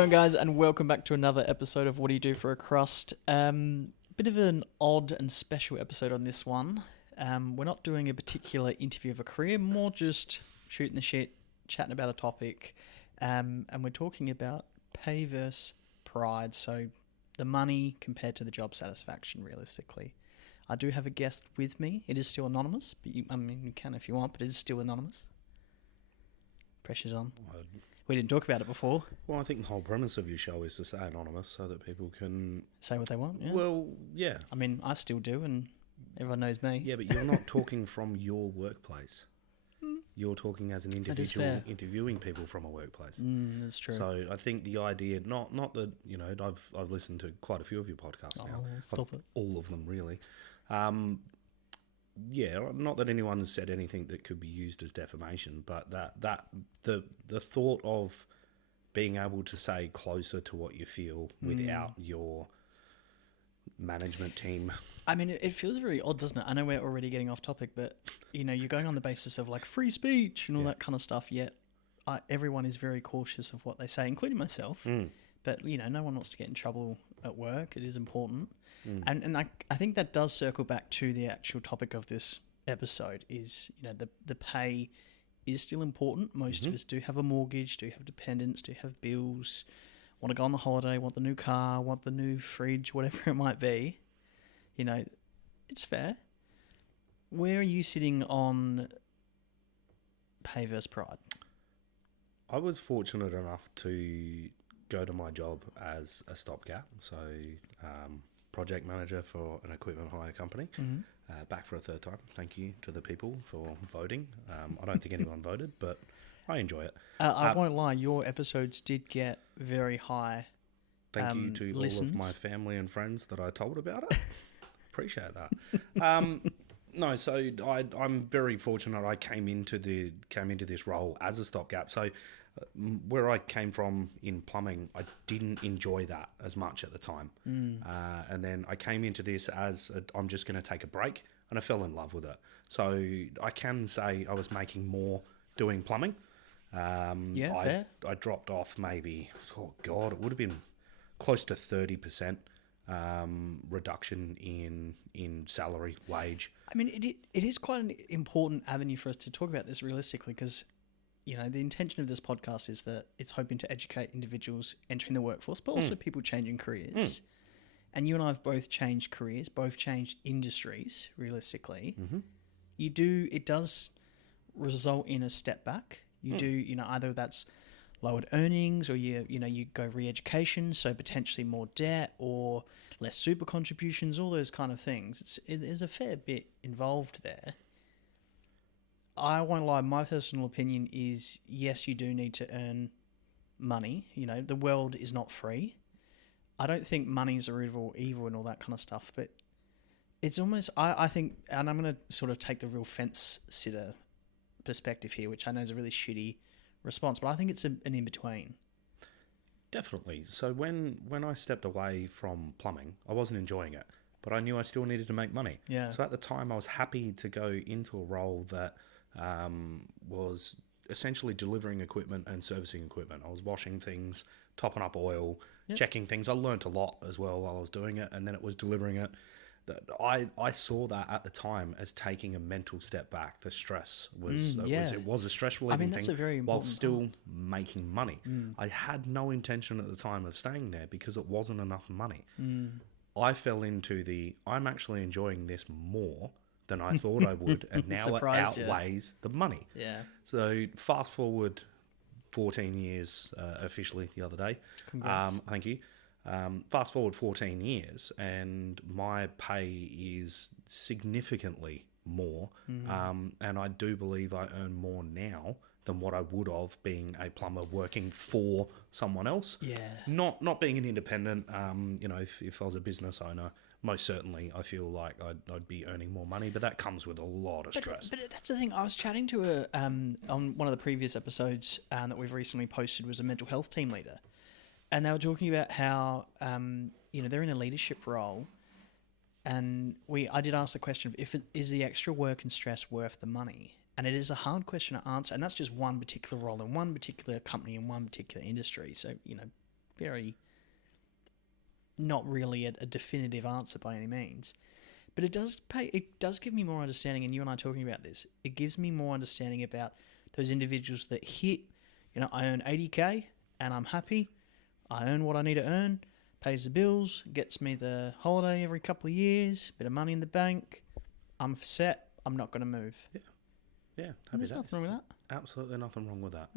going, guys, and welcome back to another episode of What Do You Do for a Crust? Bit of an odd and special episode on this one. We're not doing a particular interview of a career, more just shooting the shit, chatting about a topic, and we're talking about pay versus pride, so the money compared to the job satisfaction, realistically. I do have a guest with me. It is still anonymous, but you can if you want, but it is still anonymous. Pressure's on. We didn't talk about it before. Well, I think the whole premise of your show is to say anonymous so that people can... Say what they want, yeah. Well, yeah. I mean, I still do, and everyone knows me. Yeah, but you're not talking from your workplace. You're talking as an individual interviewing people from a workplace. That's true. So I think the idea, not that, you know, I've listened to quite a few of your podcasts now. Stop it. All of them, really. Yeah, not that anyone has said anything that could be used as defamation, but the thought of being able to say closer to what you feel without your management team. I mean, it feels very odd, doesn't it? I know we're already getting off topic, but, you know, you're going on the basis of, like, free speech and all that kind of stuff, yet everyone is very cautious of what they say, including myself. But, you know, no one wants to get in trouble at work. It is important. And I think that does circle back to the actual topic of this episode is, you know, the pay is still important. Most of us do have a mortgage, do have dependents, do have bills, want to go on the holiday, want the new car, want the new fridge, whatever it might be. You know, it's fair. Where are you sitting on pay versus pride? I was fortunate enough to go to my job as a stopgap. So, project manager for an equipment hire company. Back for a third time. Thank you to the people for voting. I don't think anyone voted, but I enjoy it. I won't lie, your episodes did get very high. Thank you to listens. all of my family and friends that I told about it. Appreciate that. No, so I'm very fortunate. I came into this role as a stopgap. So where I came from in plumbing, I didn't enjoy that as much at the time. And then I came into this as I'm just going to take a break, and I fell in love with it. So I can say I was making more doing plumbing. Fair. I dropped off maybe, it would have been close to 30% reduction in salary, wage. I mean, it is quite an important avenue for us to talk about this realistically because, you know, the intention of this podcast is that it's hoping to educate individuals entering the workforce, but also people changing careers. And you and I have both changed careers, both changed industries, realistically. It does result in a step back. You do, you know, either that's lowered earnings or you go re-education, so potentially more debt or less super contributions, all those kind of things. There's a fair bit involved there. I won't lie, my personal opinion is, yes, you do need to earn money. You know, the world is not free. I don't think money's a root of evil and all that kind of stuff, but it's almost, I think, and I'm going to sort of take the real fence sitter perspective here, which I know is a really shitty response, but I think it's an in-between. Definitely. So when I stepped away from plumbing, I wasn't enjoying it, but I knew I still needed to make money. Yeah. So at the time, I was happy to go into a role that was essentially delivering equipment and servicing equipment. I was washing things, topping up oil, checking things. I learnt a lot as well while I was doing it, and then it was delivering it. I saw that at the time as taking a mental step back. The stress was it was a stress relieving that's thing a very important while still making money. I had no intention at the time of staying there because it wasn't enough money. I fell into I'm actually enjoying this more than I thought I would, and now it outweighs the money. Yeah. So fast forward 14 years officially the other day. Congrats. Thank you. Fast forward 14 years and my pay is significantly more. And I do believe I earn more now than what I would have being a plumber working for someone else. Yeah. Not being an independent, you know, if I was a business owner, most certainly I feel like I'd be earning more money, but that comes with a lot of stress. But that's the thing. I was chatting to on one of the previous episodes that we've recently posted was a mental health team leader. And they were talking about how, you know, they're in a leadership role. And I did ask the question of is the extra work and stress worth the money? And it is a hard question to answer. And that's just one particular role in one particular company in one particular industry. So, you know, very not really a definitive answer by any means. But it does give me more understanding, and you and I talking about this, it gives me more understanding about those individuals that hit, I earn 80K and I'm happy. I earn what I need to earn, pays the bills, gets me the holiday every couple of years, bit of money in the bank. I'm set. I'm not going to move. Yeah. And there's nothing wrong with that. Absolutely nothing wrong with that.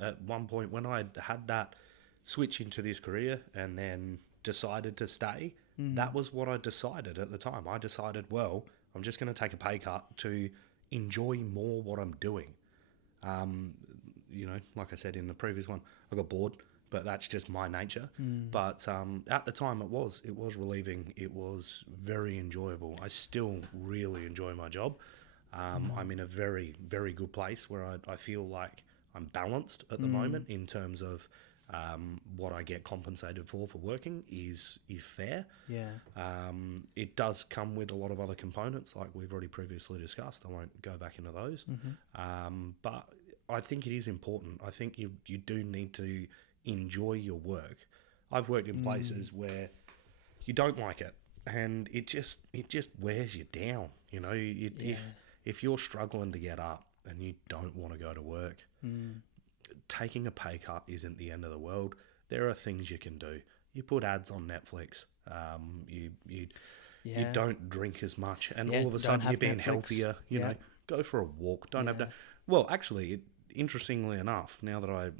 At one point when I had that switch into this career and then decided to stay, that was what I decided at the time. I decided, well, I'm just going to take a pay cut to enjoy more what I'm doing. Like I said in the previous one, I got bored, but that's just my nature. But at the time it was relieving. It was very enjoyable. I still really enjoy my job. I'm in a very, very good place where I feel like I'm balanced at the moment in terms of what I get compensated for working is fair. Yeah. It does come with a lot of other components, like we've already previously discussed. I won't go back into those. But I think it is important. I think you do need to enjoy your work. I've worked in places where you don't like it, and it just wears you down. If you're struggling to get up and you don't want to go to work, taking a pay cut isn't the end of the world. There are things you can do. You put ads on Netflix. You don't drink as much, and all of a sudden you're being healthier. You know, go for a walk. Don't have to. Well, actually, interestingly enough, now that I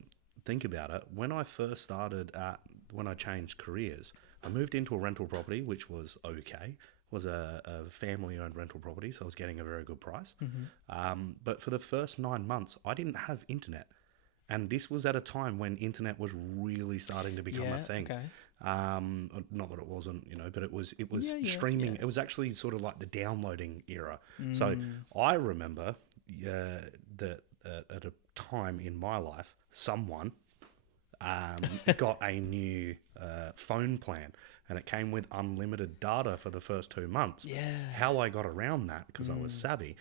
think about it, when I first started when I changed careers, I moved into a rental property, which was okay. Was a family-owned rental property, so I was getting a very good price. But for the first 9 months, I didn't have internet. And this was at a time when internet was really starting to become a thing. Okay. Not that it wasn't, but it was streaming. Yeah. It was actually sort of like the downloading era. So I remember that at a time in my life, someone got a new phone plan, and it came with unlimited data for the first 2 months. Yeah. How I got around that, because I was savvy,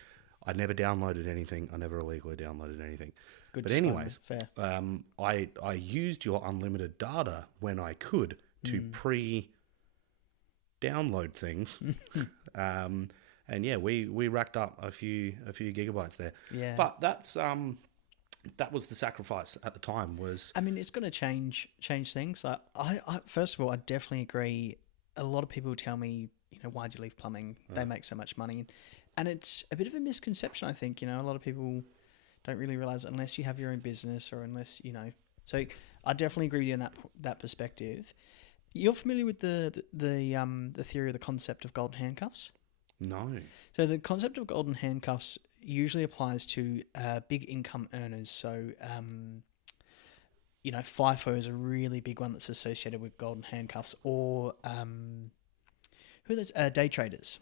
I never downloaded anything. I never illegally downloaded anything. Good. But anyways, I used your unlimited data when I could to pre-download things. And yeah, we racked up a few gigabytes there. Yeah. But that was the sacrifice at the time. It's going to change things. I first of all, I definitely agree. A lot of people tell me, why'd you leave plumbing? They make so much money, and it's a bit of a misconception. I think a lot of people don't really realize, unless you have your own business or unless So I definitely agree with you in that perspective. You're familiar with the theory of the concept of golden handcuffs? No. So the concept of golden handcuffs usually applies to big income earners. So, FIFO is a really big one that's associated with golden handcuffs, or who are those day traders,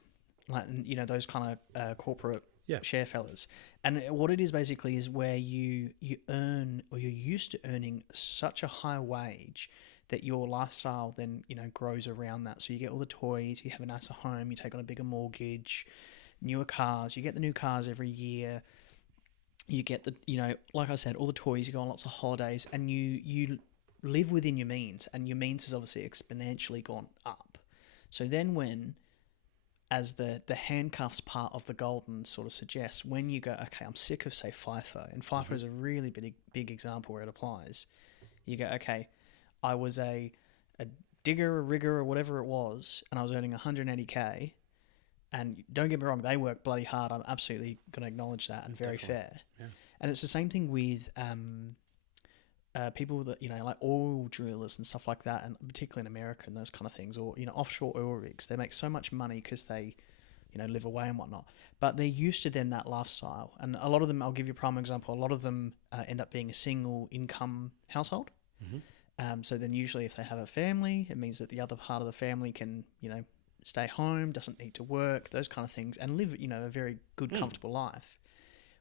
like those kind of corporate share fellas. And what it is basically is where you earn, or you're used to earning such a high wage that your lifestyle then grows around that. So you get all the toys, you have a nicer home, you take on a bigger mortgage, newer cars, you get the new cars every year, you get the like I said, all the toys, you go on lots of holidays, and you live within your means, and your means has obviously exponentially gone up. So then as the handcuffs part of the golden sort of suggests, when you go, okay, I'm sick of, say, FIFO, and FIFO is a really big example where it applies. You go, okay, I was a digger, a rigger, or whatever it was, and I was earning 180K, and don't get me wrong, they work bloody hard. I'm absolutely going to acknowledge that, and very fair. Yeah. And it's the same thing with people that, like oil drillers and stuff like that, and particularly in America and those kind of things, or, offshore oil rigs. They make so much money because they, live away and whatnot. But they're used to then that lifestyle. And a lot of them, I'll give you a prime example, a lot of them end up being a single income household. So then usually if they have a family, it means that the other part of the family can, stay home, doesn't need to work, those kind of things, and live, a very good, comfortable life.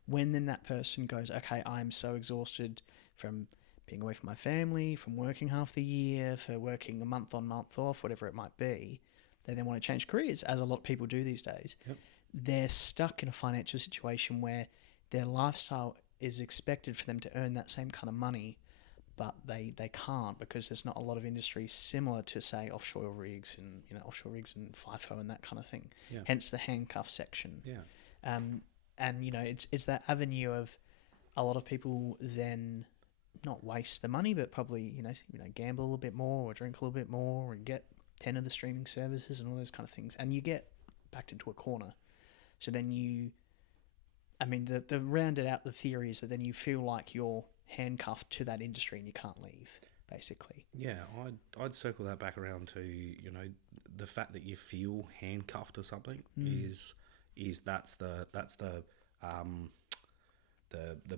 When then that person goes, okay, I'm so exhausted from being away from my family, from working half the year, for working a month on, month off, whatever it might be, they then want to change careers, as a lot of people do these days. Yep. They're stuck in a financial situation where their lifestyle is expected for them to earn that same kind of money, but they can't because there's not a lot of industry similar to, say, offshore rigs and FIFO and that kind of thing. Yeah. Hence the handcuff section. Yeah. And it's that avenue of a lot of people then not waste the money, but probably gamble a little bit more or drink a little bit more and get 10 of the streaming services and all those kind of things, and you get backed into a corner. So then the rounded out the theory is that then you feel like you're handcuffed to that industry and you can't leave, basically. Yeah, I'd circle that back around to the fact that you feel handcuffed to something is that's the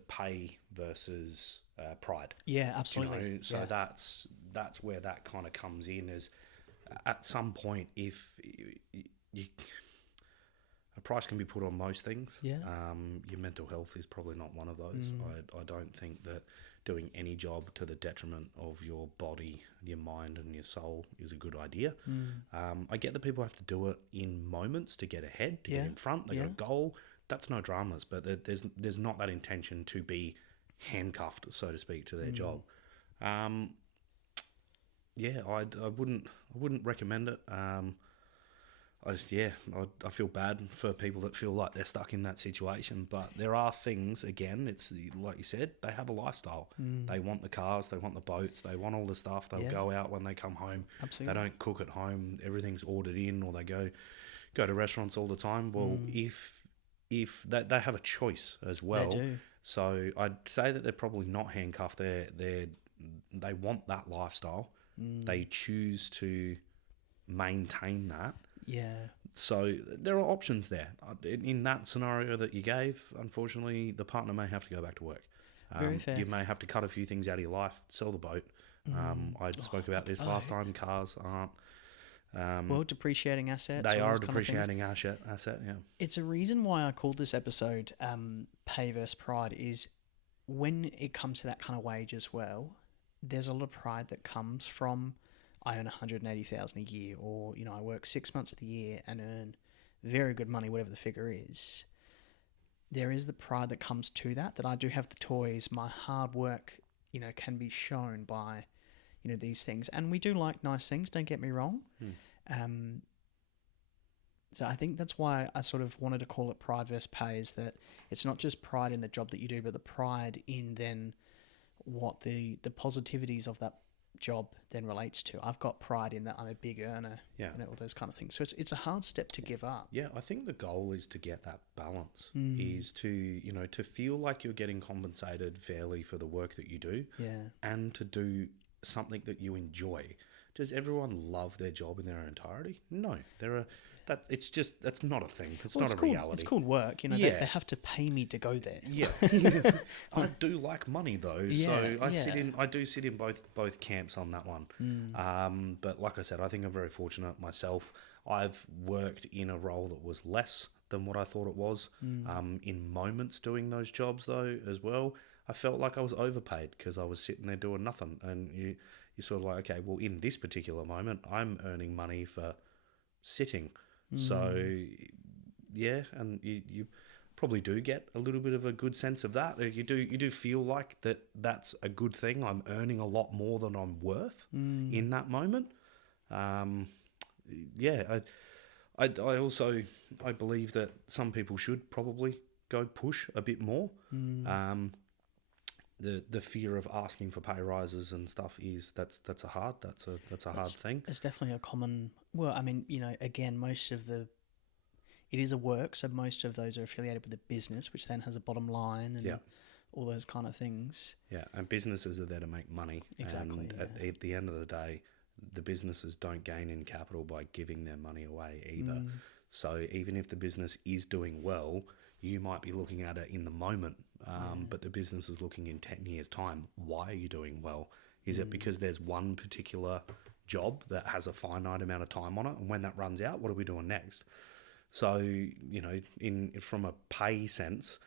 pay versus pride. Yeah, absolutely. So that's where that kind of comes in. Is at some point, if a price can be put on most things. Yeah. Your mental health is probably not one of those. I don't think that doing any job to the detriment of your body, your mind, and your soul is a good idea. I get that people have to do it in moments to get ahead, to get in front. They got a goal. That's no dramas, but there's not that intention to be handcuffed, so to speak, to their job. I wouldn't recommend it. I feel bad for people that feel like they're stuck in that situation. But there are things, again, it's like you said, they have a lifestyle. They want the cars, they want the boats, they want all the stuff. They'll go out when they come home. Absolutely. They don't cook at home. Everything's ordered in, or they go to restaurants all the time. Well, if they have a choice as well. They do. So I'd say that they're probably not handcuffed. They want that lifestyle. They choose to maintain that. Yeah. So there are options there. In that scenario that you gave, unfortunately, the partner may have to go back to work. Very fair. You may have to cut a few things out of your life, sell the boat. I spoke about this last time. Cars aren't... depreciating assets. They are a depreciating asset, yeah. It's a reason why I called this episode Pay versus Pride is when it comes to that kind of wage as well, there's a lot of pride that comes from I earn $180,000 a year, or I work 6 months of the year and earn very good money, whatever the figure is. There is the pride that comes to that I do have the toys. My hard work, can be shown by, these things, and we do like nice things. Don't get me wrong. So I think that's why I sort of wanted to call it pride versus pay. Is that it's not just pride in the job that you do, but the pride in then what the positivities of that job then relates to. I've got pride in that I'm a big earner, all those kind of things. So it's a hard step to give up. Yeah, I think the goal is to get that balance, is to, to feel like you're getting compensated fairly for the work that you do, and to do something that you enjoy. Does everyone love their job in their entirety? No, that's not a thing. It's not a reality. It's called work. They have to pay me to go there. Yeah, I do like money though, so I do sit in both camps on that one. But like I said, I think I'm very fortunate myself. I've worked in a role that was less than what I thought it was. In moments doing those jobs though, as well, I felt like I was overpaid because I was sitting there doing nothing, and you're sort of like, okay, well, in this particular moment, I'm earning money for sitting. So, yeah, and you probably do get a little bit of a good sense of that. You do feel like that's a good thing. I'm earning a lot more than I'm worth in that moment. I believe that some people should probably go push a bit more. The fear of asking for pay rises and stuff that's a hard thing. It's definitely a common. Well, I mean, again, it is a work, so most of those are affiliated with the business, which then has a bottom line and all those kind of things. Yeah, and businesses are there to make money. Exactly. And at the end of the day, the businesses don't gain in capital by giving their money away either. So even if the business is doing well, you might be looking at it in the moment, but the business is looking in 10 years' time. Why are you doing well? Is it because there's one particular job that has a finite amount of time on it, and when that runs out, what are we doing next? So, from a pay sense,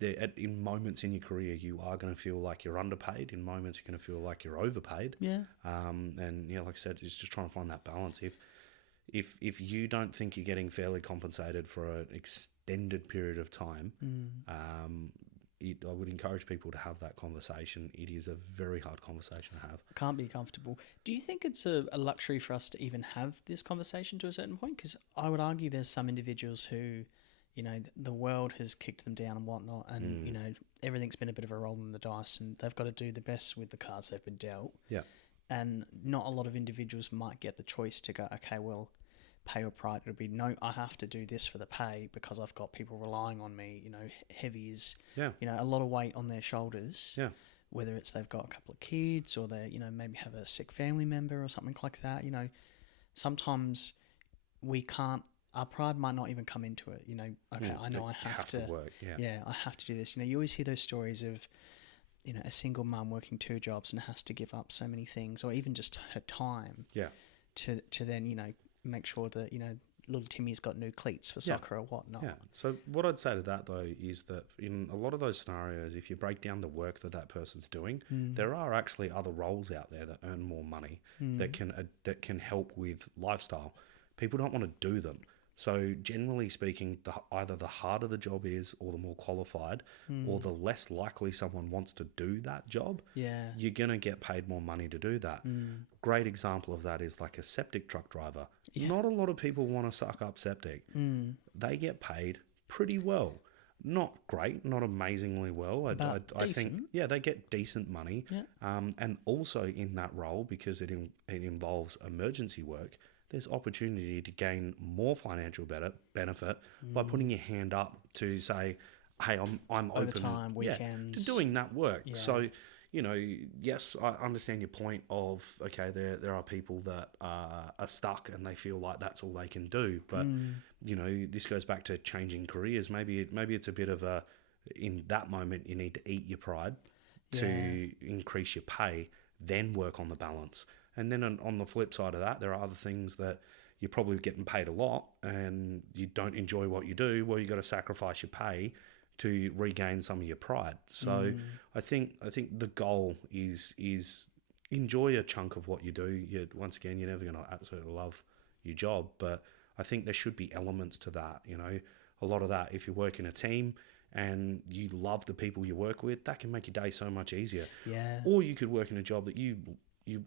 in moments in your career, you are going to feel like you're underpaid. In moments, you're going to feel like you're overpaid. Yeah. Like I said, it's just trying to find that balance. If you don't think you're getting fairly compensated for an extended period of time, I would encourage people to have that conversation. It is a very hard conversation to have. Can't be comfortable. Do you think it's a luxury for us to even have this conversation to a certain point? Because I would argue there's some individuals who, you know, the world has kicked them down and whatnot, and you know, everything's been a bit of a roll in the dice, and they've got to do the best with the cards they've been dealt. Yeah. And not a lot of individuals might get the choice to go, okay, well, pay or pride. It'll be, no, I have to do this for the pay because I've got people relying on me. You know, heavy is, you know, a lot of weight on their shoulders. Yeah. Whether it's they've got a couple of kids or they, you know, maybe have a sick family member or something like that. You know, sometimes we can't. Our pride might not even come into it. You know, okay, I know I have to work. Yeah, I have to do this. You know, you always hear those stories of, you know, a single mum working 2 jobs and has to give up so many things, or even just her time. Yeah. To then, you know, make sure that, you know, little Timmy's got new cleats for soccer or whatnot. Yeah. So what I'd say to that though is that in a lot of those scenarios, if you break down the work that person's doing, there are actually other roles out there that earn more money that can help with lifestyle. People don't want to do them. So generally speaking, either the harder the job is, or the more qualified, or the less likely someone wants to do that job, you're going to get paid more money to do that. Great example of that is like a septic truck driver. Not a lot of people want to suck up septic. They get paid pretty well. Not great, not amazingly well. I think, they get decent money. And also in that role, because it involves emergency work, there's opportunity to gain more financial benefit by putting your hand up to say, hey, I'm open Overtime, weekends. to doing that work. So, you know, yes, I understand your point of, okay, there are people that are stuck and they feel like that's all they can do. But, you know, this goes back to changing careers. Maybe it's a bit of a, in that moment, you need to eat your pride to increase your pay, then work on the balance. And then on the flip side of that, there are other things that you're probably getting paid a lot and you don't enjoy what you do. Well, you got to sacrifice your pay to regain some of your pride. So I think the goal is enjoy a chunk of what you do. Once again, you're never going to absolutely love your job, but I think there should be elements to that. You know, a lot of that, if you work in a team and you love the people you work with, that can make your day so much easier. Yeah. Or you could work in a job that you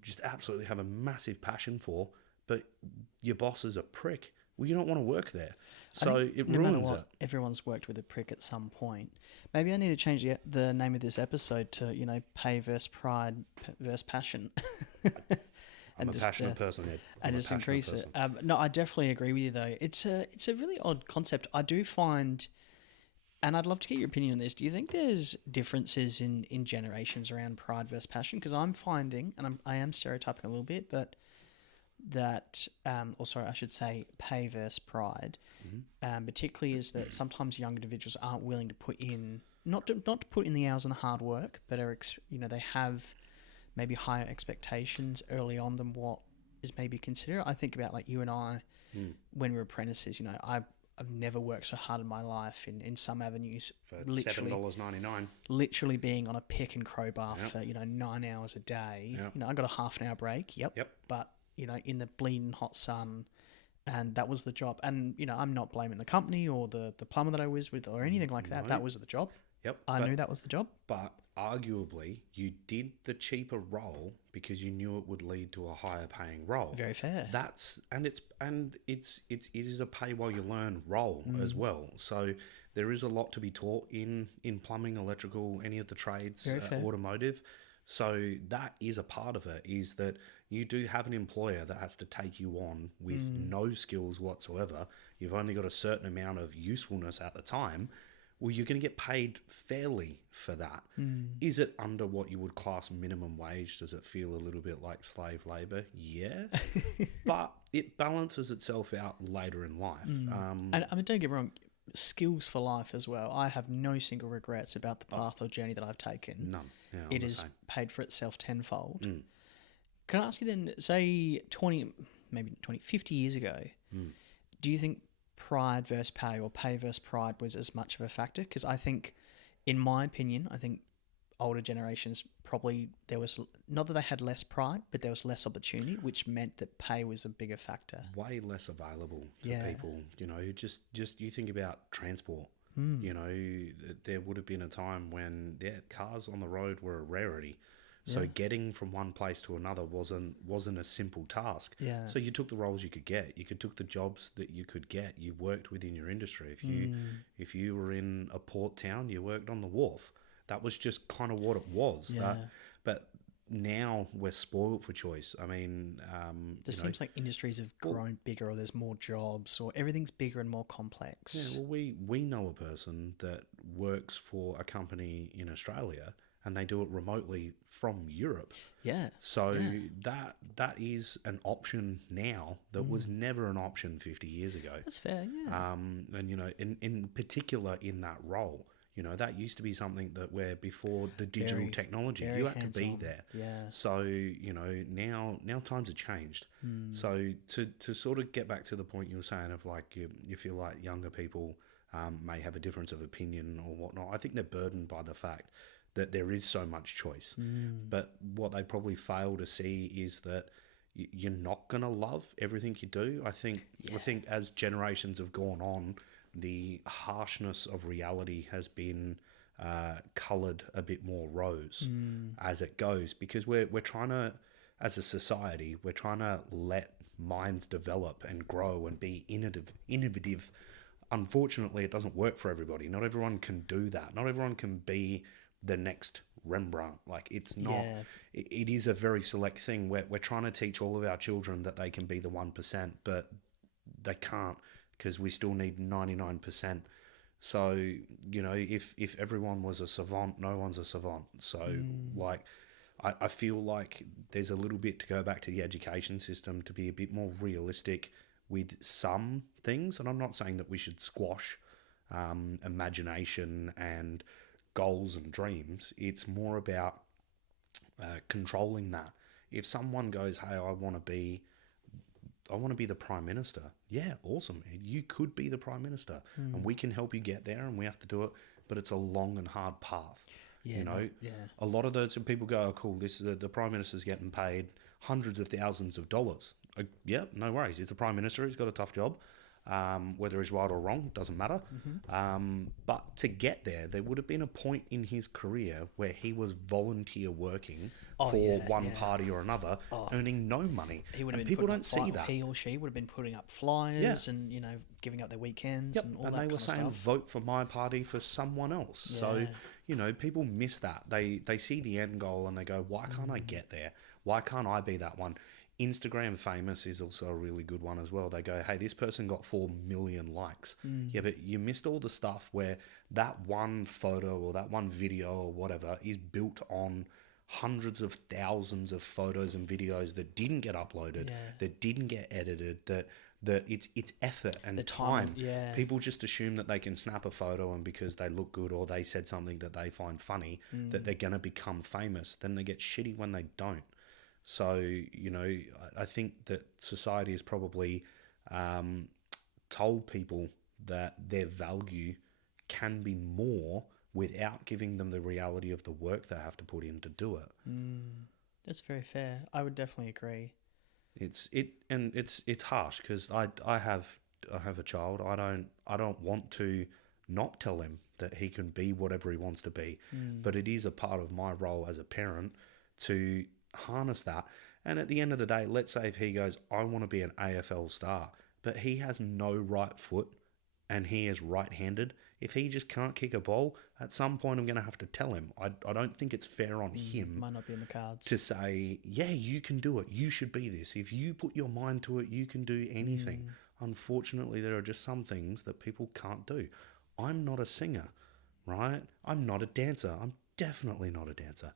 just absolutely have a massive passion for, but your boss is a prick. Well, you don't want to work there. So it ruins it. Everyone's worked with a prick at some point. Maybe I need to change the name of this episode to, you know, pay versus pride versus passion. I'm a passionate person, Ed. And just increase it. No, I definitely agree with you, though. It's a really odd concept. I do find, and I'd love to get your opinion on this. Do you think there's differences in generations around pride versus passion? Because I'm finding, and I am stereotyping a little bit, but that, or sorry, I should say pay versus pride, particularly is that sometimes young individuals aren't willing to put in, not to put in the hours and the hard work, but are, you know, they have maybe higher expectations early on than what is maybe considered. I think about like you and I, when we were apprentices, you know, I've never worked so hard in my life in some avenues. For $7.99. Literally being on a pick and crowbar for, you know, 9 hours a day. You know, I got a half an hour break. Yep. But, you know, in the bleeding hot sun, and that was the job. And, you know, I'm not blaming the company or the plumber that I was with or anything like that. That was the job. I knew that was the job. But arguably, you did the cheaper role because you knew it would lead to a higher paying role. Very fair. It is a pay while you learn role as well. So there is a lot to be taught in plumbing, electrical, any of the trades, automotive. So that is a part of it, is that you do have an employer that has to take you on with no skills whatsoever. You've only got a certain amount of usefulness at the time. Well, you're going to get paid fairly for that. Is it under what you would class minimum wage? Does it feel a little bit like slave labour? Yeah. But it balances itself out later in life. And I mean, don't get me wrong, skills for life as well. I have no single regrets about the path or journey that I've taken. None. Yeah, it is paid for itself tenfold. Can I ask you then, say 50 years ago, do you think pride versus pay or pay versus pride was as much of a factor? Because I think, in my opinion, I think older generations probably, there was, not that they had less pride, but there was less opportunity, which meant that pay was a bigger factor. Way less available to people. You know, just you think about transport. You know, there would have been a time when cars on the road were a rarity. So getting from one place to another wasn't a simple task. Yeah. So you took the roles you could get. You took the jobs that you could get. You worked within your industry. If you were in a port town, you worked on the wharf. That was just kind of what it was. Yeah. But now we're spoiled for choice. I mean, It seems like industries have grown bigger, or there's more jobs, or everything's bigger and more complex. Yeah, well, we know a person that works for a company in Australia, and they do it remotely from Europe. Yeah. So that is an option now that was never an option 50 years ago. That's fair, yeah. And, you know, in particular in that role, you know, that used to be something that where before the digital technology, you had to be there. Yeah. So, you know, now times have changed. So to sort of get back to the point you were saying of like, you feel like younger people may have a difference of opinion or whatnot, I think they're burdened by the fact that there is so much choice. But what they probably fail to see is that you're not going to love everything you do. I think as generations have gone on, the harshness of reality has been coloured a bit more rose as it goes, because we're trying to, as a society, we're trying to let minds develop and grow and be innovative. Unfortunately, it doesn't work for everybody. Not everyone can do that. Not everyone can be the next Rembrandt. Like, it's not, it is a very select thing. We're trying to teach all of our children that they can be the 1%, but they can't, because we still need 99%. So, you know, if everyone was a savant, no one's a savant. So, like, I feel like there's a little bit to go back to the education system to be a bit more realistic with some things. And I'm not saying that we should squash imagination and goals and dreams. It's more about controlling that. If someone goes, hey, I want to be the Prime Minister. Yeah, awesome, man. You could be the Prime Minister, and we can help you get there, and we have to do it, but it's a long and hard path. Yeah, you know, yeah. A lot of those people go, oh, cool, this is the Prime Minister's getting paid hundreds of thousands of dollars. Yeah, no worries. He's the Prime Minister. He's got a tough job. Whether he's right or wrong, doesn't matter. But to get there would have been a point in his career where he was volunteer working for one party or another, earning no money. And people don't see that. He or she would have been putting up flyers and, you know, giving up their weekends and all that kind of stuff. And they were saying, vote for my party for someone else. Yeah. So, you know, people miss that. They see the end goal and they go, why can't I get there? Why can't I be that one? Instagram famous is also a really good one as well. They go, hey, this person got 4 million likes. Yeah, but you missed all the stuff where that one photo or that one video or whatever is built on hundreds of thousands of photos and videos that didn't get uploaded, that didn't get edited, that it's effort and the time. People just assume that they can snap a photo and because they look good or they said something that they find funny, that they're going to become famous. Then they get shitty when they don't. So, you know, I think that society has probably told people that their value can be more without giving them the reality of the work they have to put in to do it. That's very fair. I would definitely agree. It's harsh because I have a child. I don't want to not tell him that he can be whatever he wants to be, but it is a part of my role as a parent to harness that. And at the end of the day, let's say if he goes, I want to be an AFL star, but he has no right foot and he is right-handed, if he just can't kick a ball, at some point I'm going to have to tell him. I don't think it's fair on him. Might not be in the cards. To say, yeah, you can do it. You should be this. If you put your mind to it, you can do anything. Unfortunately, there are just some things that people can't do. I'm not a singer, right? I'm not a dancer. I'm definitely not a dancer.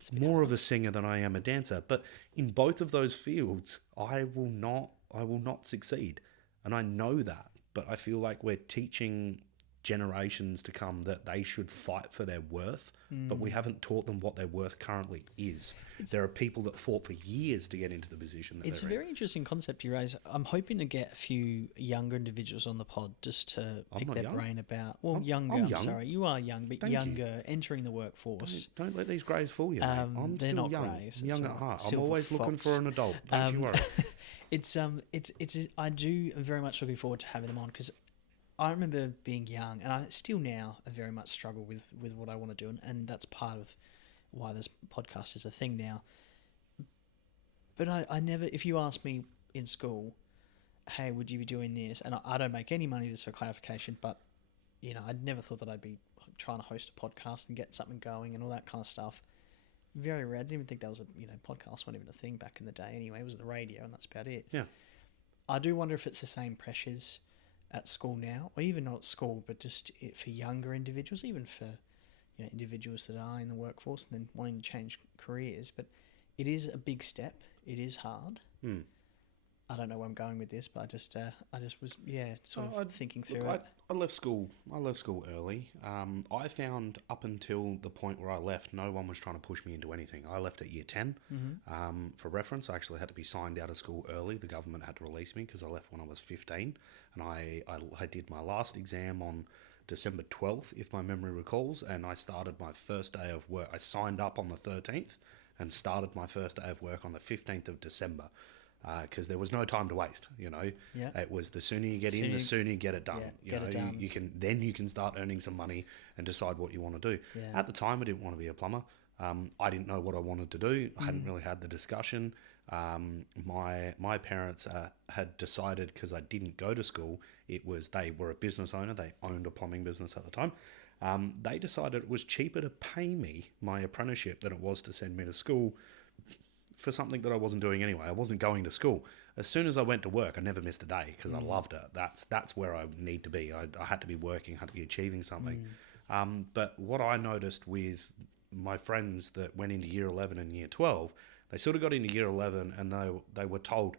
It's more of a singer than I am a dancer. But in both of those fields, I will not succeed. And I know that. But I feel like we're teaching generations to come that they should fight for their worth, but we haven't taught them what their worth currently is. There are people that fought for years to get into the position that it's a very interesting concept you raise. I'm hoping to get a few younger individuals on the pod just to pick their brain about... Well, younger, I'm sorry. You are young, but Thank younger, you. entering the workforce. Don't let these greys fool you, mate. I'm they're still not young. greys, Young that's at right. heart. Silver I'm always looking fox. for an adult. Don't you worry. It's I do very much looking forward to having them on because I remember being young, and I still now very much struggle with what I want to do, and that's part of why this podcast is a thing now. But I never, if you ask me in school, hey, would you be doing this? And I don't make any money, this for clarification, but, you know, I'd never thought that I'd be trying to host a podcast and get something going and all that kind of stuff. Very rare. I didn't even think that was podcast wasn't even a thing back in the day anyway. It was the radio and that's about it. Yeah. I do wonder if it's the same pressures at school now, or even not at school, but just for younger individuals, even for individuals that are in the workforce and then wanting to change careers. But it is a big step. It is hard. I don't know where I'm going with this, but I just was thinking through it. I left school early. I found up until the point where I left, no one was trying to push me into anything. I left at year 10. For reference, I actually had to be signed out of school early. The government had to release me because I left when I was 15, and I did my last exam on December 12th, if my memory recalls, and I started my first day of work. I signed up on the 13th and started my first day of work on the 15th of December. Because there was no time to waste, It was the sooner you get in, the sooner you get it done. You can start earning some money and decide what you want to do. At the time, I didn't want to be a plumber. I didn't know what I wanted to do. I hadn't really had the discussion. My parents had decided, because I didn't go to school, they were a business owner. They owned a plumbing business at the time. They decided it was cheaper to pay me my apprenticeship than it was to send me to school for something that I wasn't doing anyway. I wasn't going to school. As soon as I went to work, I never missed a day because I loved it. That's where I need to be. I had to be working, had to be achieving something. But what I noticed with my friends that went into year 11 and year 12, they sort of got into year 11 and they were told,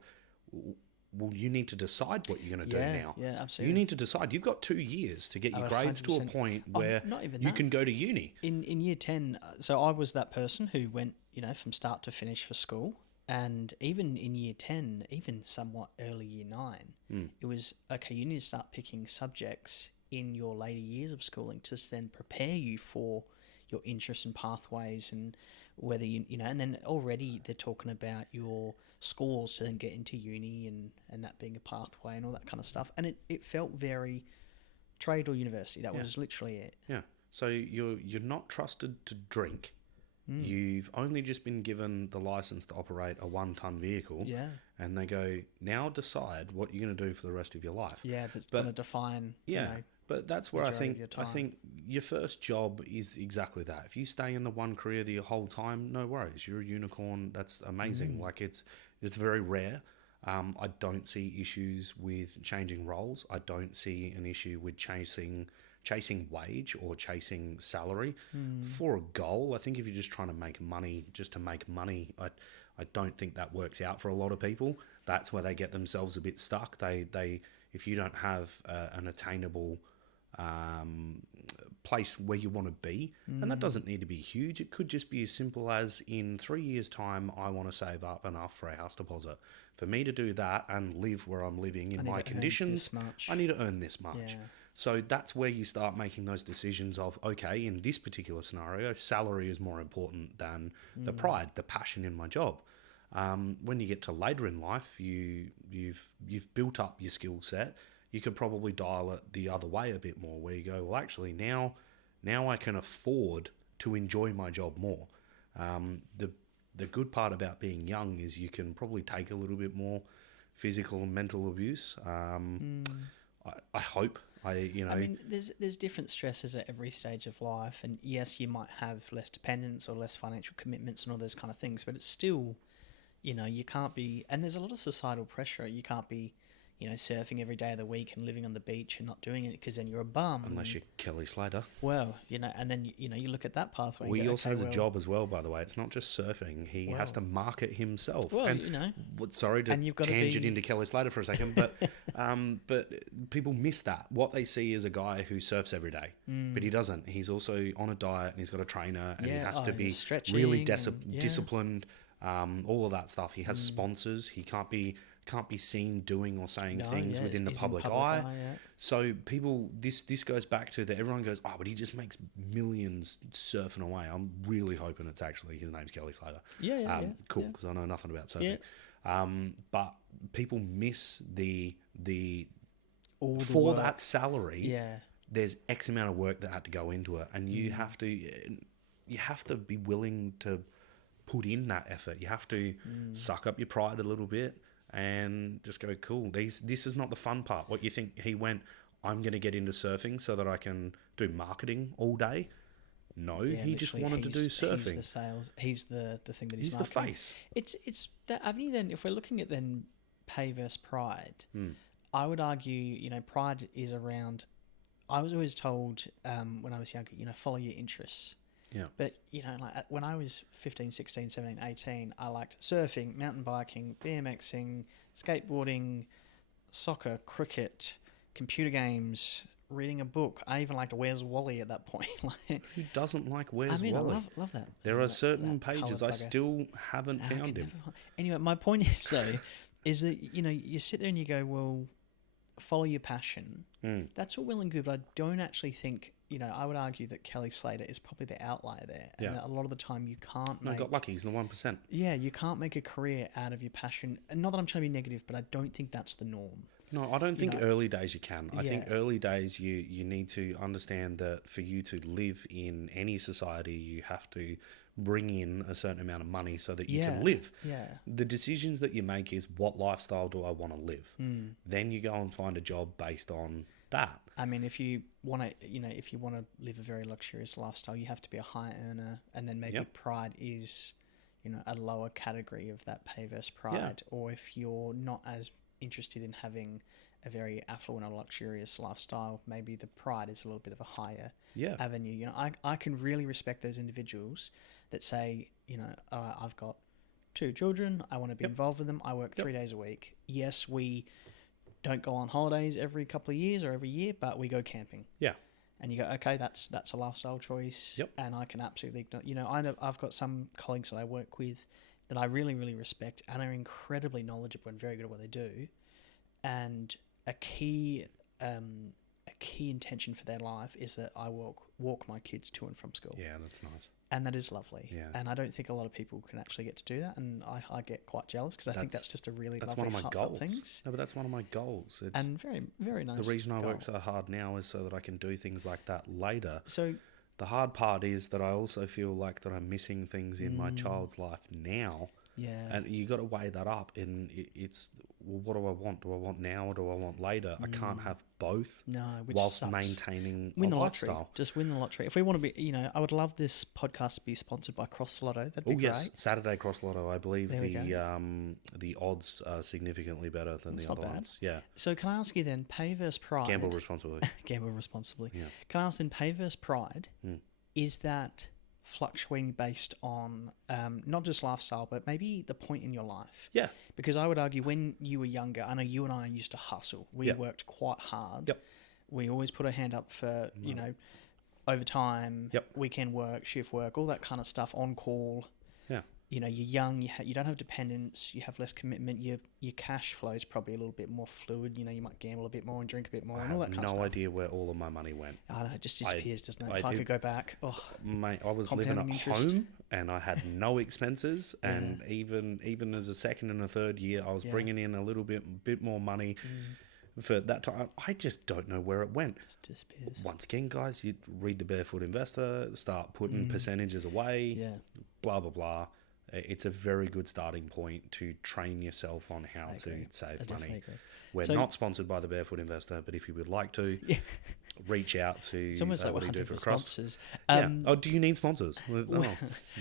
well, you need to decide what you're going to do now. Yeah, absolutely. You need to decide. You've got 2 years to get your grades 100%. To a point where you can go to uni. In year 10, so I was that person who went, from start to finish for school. And even in year 10, even somewhat early year 9, it was, okay, you need to start picking subjects in your later years of schooling to then prepare you for your interests and pathways and whether and then already they're talking about your scores to then get into uni and that being a pathway and all that kind of stuff. And it felt very trade or university. That was literally it. Yeah. So you're not trusted to drink. You've only just been given the license to operate a 1-ton vehicle. Yeah. And they go, now decide what you're going to do for the rest of your life. Yeah, that's going to define. But that's where I think your first job is exactly that. If you stay in the one career the whole time, no worries. You're a unicorn. That's amazing. Like it's very rare. I don't see issues with changing roles. I don't see an issue with chasing wage or chasing salary for a goal. I think if you're just trying to make money just to make money, I don't think that works out for a lot of people. That's where they get themselves a bit stuck. They if you don't have an attainable place where you want to be, and that doesn't need to be huge. It could just be as simple as in 3 years' time, I want to save up enough for a house deposit. For me to do that and live where I'm living in my conditions, I need to earn this much. Yeah. So that's where you start making those decisions of, okay, in this particular scenario, salary is more important than the pride, the passion in my job. When you get to later in life, you've built up your skill set. You could probably dial it the other way a bit more, where you go, well, actually, now I can afford to enjoy my job more. The good part about being young is you can probably take a little bit more physical and mental abuse. I hope. I mean, there's different stresses at every stage of life, and yes, you might have less dependence or less financial commitments and all those kind of things, but it's still, you can't be, and there's a lot of societal pressure. You can't be, surfing every day of the week and living on the beach and not doing it because then you're a bum. Unless you're Kelly Slater. Well, and then, you look at that pathway. Well, he also has a job as well, by the way. It's not just surfing. He has to market himself. Well, sorry to tangent into Kelly Slater for a second, but people miss that. What they see is a guy who surfs every day, but he doesn't. He's also on a diet and he's got a trainer and he has to be really disciplined, all of that stuff. He has sponsors. He can't be seen doing or saying things within the public eye. So people, this goes back to that. Everyone goes, oh, but he just makes millions surfing away. I'm really hoping it's actually his name's Kelly Slater. Cool, because I know nothing about surfing. But people miss the all the for work. that salary. Yeah. There's X amount of work that had to go into it, and you have to be willing to put in that effort. You have to suck up your pride a little bit and just go, cool. This is not the fun part. What you think he went, I'm going to get into surfing so that I can do marketing all day. No, Yeah, he just wanted to do surfing. He's the sales. He's the thing that He's the marketing. face. It's that avenue. Then, if we're looking at then pay versus pride, I would argue, pride is around. I was always told when I was younger, follow your interests. Yeah. But, like when I was 15, 16, 17, 18, I liked surfing, mountain biking, BMXing, skateboarding, soccer, cricket, computer games, reading a book. I even liked Where's Wally at that point. Who doesn't like Where's Wally? I love that. There are certain that pages I still haven't found him. Anyway, my point is, though, is that, you sit there and you go, well, follow your passion. That's all well and good, but I don't actually think, I would argue that Kelly Slater is probably the outlier there. And that a lot of the time you can't make... got lucky. He's in the 1%. Yeah, you can't make a career out of your passion. And not that I'm trying to be negative, but I don't think that's the norm. No, I don't think early days you can. I think early days you need to understand that for you to live in any society, you have to bring in a certain amount of money so that you can live. Yeah. The decisions that you make is, what lifestyle do I want to live? Then you go and find a job based on that. I mean, if you want to, if you want to live a very luxurious lifestyle, you have to be a high earner, and then maybe pride is, a lower category of that pay versus pride. Or if you're not as interested in having a very affluent or luxurious lifestyle, maybe the pride is a little bit of a higher avenue. I can really respect those individuals that say, I've got 2 children, I want to be involved with them, I work 3 days a week. Yes, we don't go on holidays every couple of years or every year, but we go camping. Yeah. And you go, okay, that's a lifestyle choice. Yep. And I can absolutely, I've got some colleagues that I work with that I really, really respect and are incredibly knowledgeable and very good at what they do. And a key intention for their life is that I walk my kids to and from school. Yeah, that's nice. And that is lovely. Yeah. And I don't think a lot of people can actually get to do that. And I get quite jealous because I think that's just a really lovely, one of my goals. Things. No, but that's one of my goals. And very, very nice. The reason I work so hard now is so that I can do things like that later. So the hard part is that I also feel like that I'm missing things in my child's life now. Yeah. And you got to weigh that up. And it's, well, what do I want? Do I want now or do I want later? I can't have both. No, which whilst sucks. maintaining win a the lottery. lifestyle. Just win the lottery. If we want to be, I would love this podcast to be sponsored by Cross Lotto. That'd be great. Yes, Saturday Cross Lotto. I believe the odds are significantly better than the other ones. Yeah. So can I ask you then, pay versus pride? Gamble responsibly. Gamble responsibly. Yeah. Can I ask then, pay versus pride? Is that fluctuating based on not just lifestyle, but maybe the point in your life? Yeah. Because I would argue when you were younger, I know you and I used to hustle. We worked quite hard. Yep. We always put our hand up for, overtime, weekend work, shift work, all that kind of stuff, on call. Yeah. You're young, you don't have dependents, you have less commitment, your cash flow is probably a little bit more fluid. You might gamble a bit more and drink a bit more and all that kind of stuff. I have no idea where all of my money went. I know, it just disappears, doesn't it? If I could go back. Mate, I was living at home and I had no expenses, and even as a second and a third year, I was bringing in a little bit more money. For that time, I just don't know where it went. It just disappears. Once again, guys, you read the Barefoot Investor, start putting percentages away, blah, blah, blah. It's a very good starting point to train yourself on how to save money. We're not sponsored by the Barefoot Investor, but if you would like to, reach out to it's almost like what we're do you do for Crust. sponsors. Oh, do you need sponsors? No.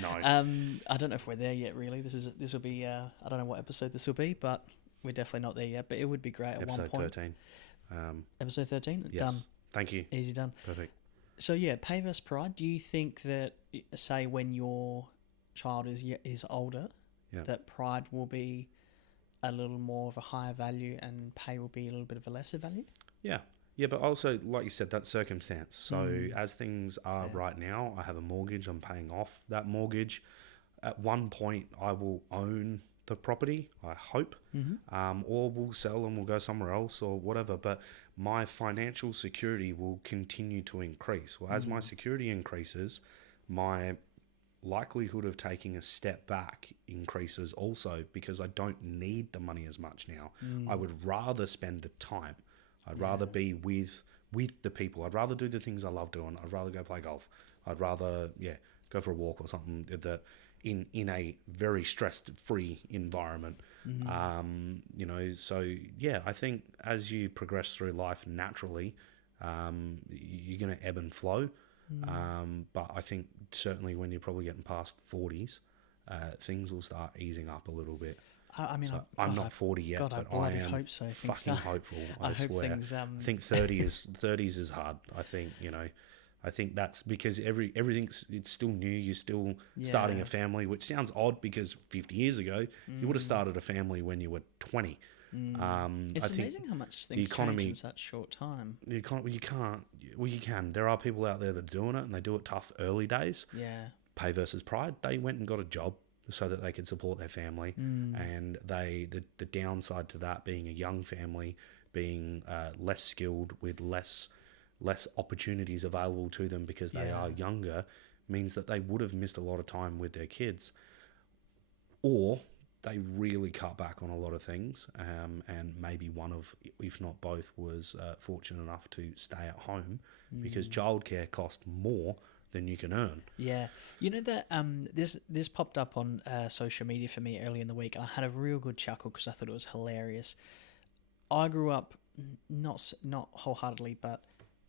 I don't know if we're there yet, really. This will be, I don't know what episode this will be, but we're definitely not there yet, but it would be great at episode one point. 13. Episode 13? Yes. Done. Thank you. Easy done. Perfect. So, pay versus pride. Do you think that, say, when your child is older, that pride will be a little more of a higher value and pay will be a little bit of a lesser value? Yeah. Yeah, but also, like you said, that's circumstance. So as things are right now, I have a mortgage. I'm paying off that mortgage. At one point, I will own the property, I hope, or we'll sell and we'll go somewhere else or whatever. But my financial security will continue to increase. Well, as my security increases, my likelihood of taking a step back increases also, because I don't need the money as much now. I would rather spend the time. I'd rather be with the people. I'd rather do the things I love doing. I'd rather go play golf. I'd rather go for a walk or something that in a very stress-free environment. You know, so I think as you progress through life naturally, you're going to ebb and flow. But I think certainly when you're probably getting past 40s, things will start easing up a little bit. I mean, so I'm not 40 yet, God, but I bloody I am hope so. fucking hopeful. I hope swear. things. I think 30s is hard. I think, you know, I think that's because it's still new. You're still starting a family, which sounds odd because 50 years ago you would have started a family when you were 20. It's I think amazing how much things change in such short time. The economy, you can't. Well, you can. There are people out there that are doing it, and they do it tough early days. Yeah. Pay versus pride. They went and got a job so that they could support their family, and the downside to that being a young family, being less skilled with less opportunities available to them because they are younger, means that they would have missed a lot of time with their kids, or they really cut back on a lot of things, and maybe one of, if not both, was fortunate enough to stay at home because childcare costs more than you can earn. Yeah. You know that this popped up on social media for me early in the week, and I had a real good chuckle because I thought it was hilarious. I grew up, not wholeheartedly, but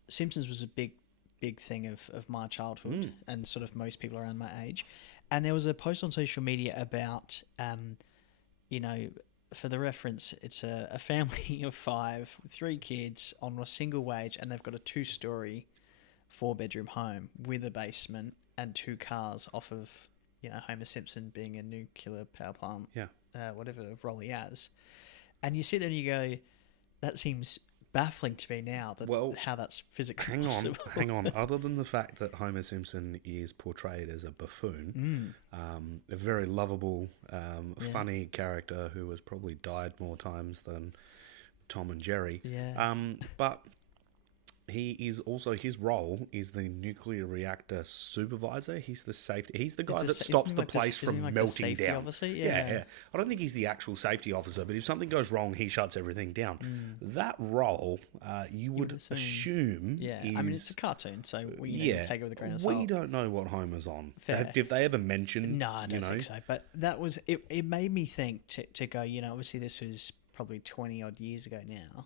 Simpsons was a big thing of my childhood and sort of most people around my age. And there was a post on social media about, you know, for the reference, it's a family of 5 with 3 kids on a single wage, and they've got a 2-story, 4-bedroom home with a basement and 2 cars off of, you know, Homer Simpson being a nuclear power plant, whatever role he has. And you sit there and you go, that seems baffling to me now, how that's physically possible. Hang on. Other than the fact that Homer Simpson is portrayed as a buffoon, a very lovable, funny character who has probably died more times than Tom and Jerry. Yeah. But he is also, his role is the nuclear reactor supervisor. He's the safety. He's the guy that stops the place from melting down. Officer? Yeah. I don't think he's the actual safety officer, but if something goes wrong, he shuts everything down. That role, you would assume. Yeah, is, I mean, it's a cartoon, so we take it with a grain of salt. We don't know what Homer's on. Fair. Did they ever mention? No, I don't think so. But that was it. It made me think to go. You know, obviously this was probably 20 odd years ago now,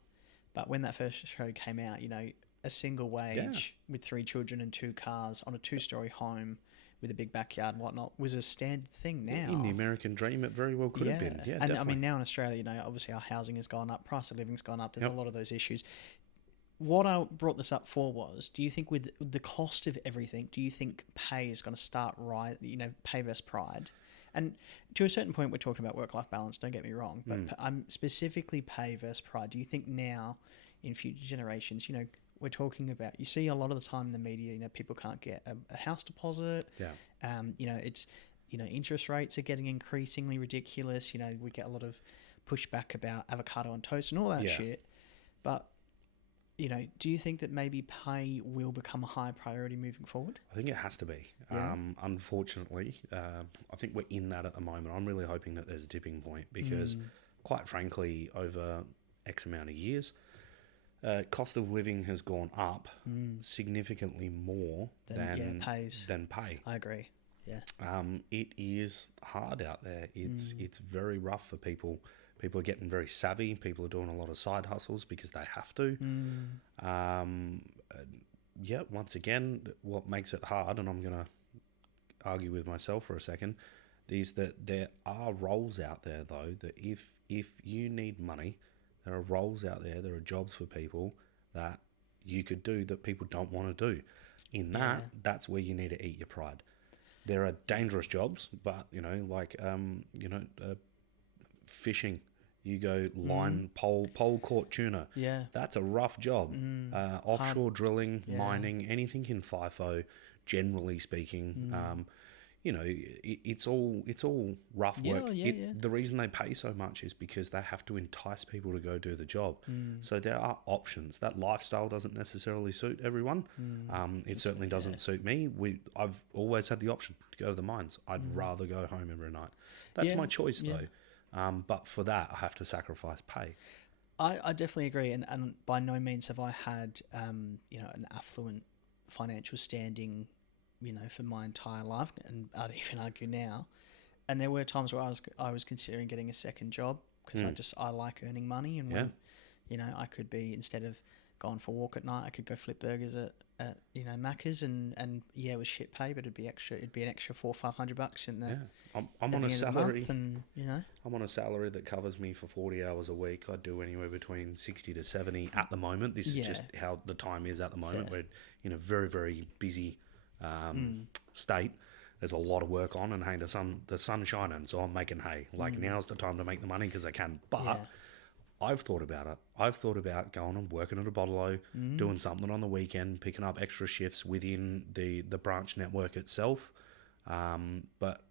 but when that first show came out, you know, a single wage with 3 children and 2 cars on a 2-story home with a big backyard and whatnot was a standard thing now. In the American dream, it very well could have been. Yeah, and definitely. I mean, now in Australia, you know, obviously our housing has gone up, price of living's gone up. There's a lot of those issues. What I brought this up for was, do you think with the cost of everything, do you think pay is going to start you know, pay versus pride? And to a certain point, we're talking about work-life balance, don't get me wrong, but I'm specifically pay versus pride. Do you think now, in future generations, you know, we're talking about, you see a lot of the time in the media, you know, people can't get a house deposit. Yeah. You know, it's, you know, interest rates are getting increasingly ridiculous. You know, we get a lot of pushback about avocado on toast and all that shit. But, you know, do you think that maybe pay will become a high priority moving forward? I think it has to be. Yeah. Unfortunately, I think we're in that at the moment. I'm really hoping that there's a tipping point because, quite frankly, over X amount of years, cost of living has gone up significantly more than pay. I agree. Yeah. It is hard out there. It's very rough for people. People are getting very savvy. People are doing a lot of side hustles because they have to. Once again, what makes it hard, and I'm going to argue with myself for a second, is that there are roles out there, though, that if you need money, there are roles out there, there are jobs for people that you could do that people don't want to do. That's where you need to eat your pride. There are dangerous jobs, but, you know, like, fishing. You go line, pole caught tuna. Yeah. That's a rough job. Offshore drilling, mining, anything in FIFO, generally speaking. You know, it's all rough work. The reason they pay so much is because they have to entice people to go do the job. So there are options. That lifestyle doesn't necessarily suit everyone. It certainly doesn't suit me. I've always had the option to go to the mines. I'd rather go home every night. That's my choice, though. But for that, I have to sacrifice pay. I definitely agree, and by no means have I had an affluent financial standing, for my entire life, and I'd even argue now. And there were times where I was considering getting a second job because I like earning money, and when I could be, instead of going for a walk at night, I could go flip burgers at Macca's, and it was shit pay, but it'd be an extra $400-500 in there. I'm on a salary, and I'm on a salary that covers me for 40 hours a week. I do anywhere between 60 to 70 at the moment. This is just how the time is at the moment. We're in a very, very busy state. There's a lot of work on, and hey, the sun's shining, so I'm making hay. Like, now's the time to make the money because I can. But I've thought about it. I've thought about going and working at a bottle-o, doing something on the weekend, picking up extra shifts within the branch network itself. But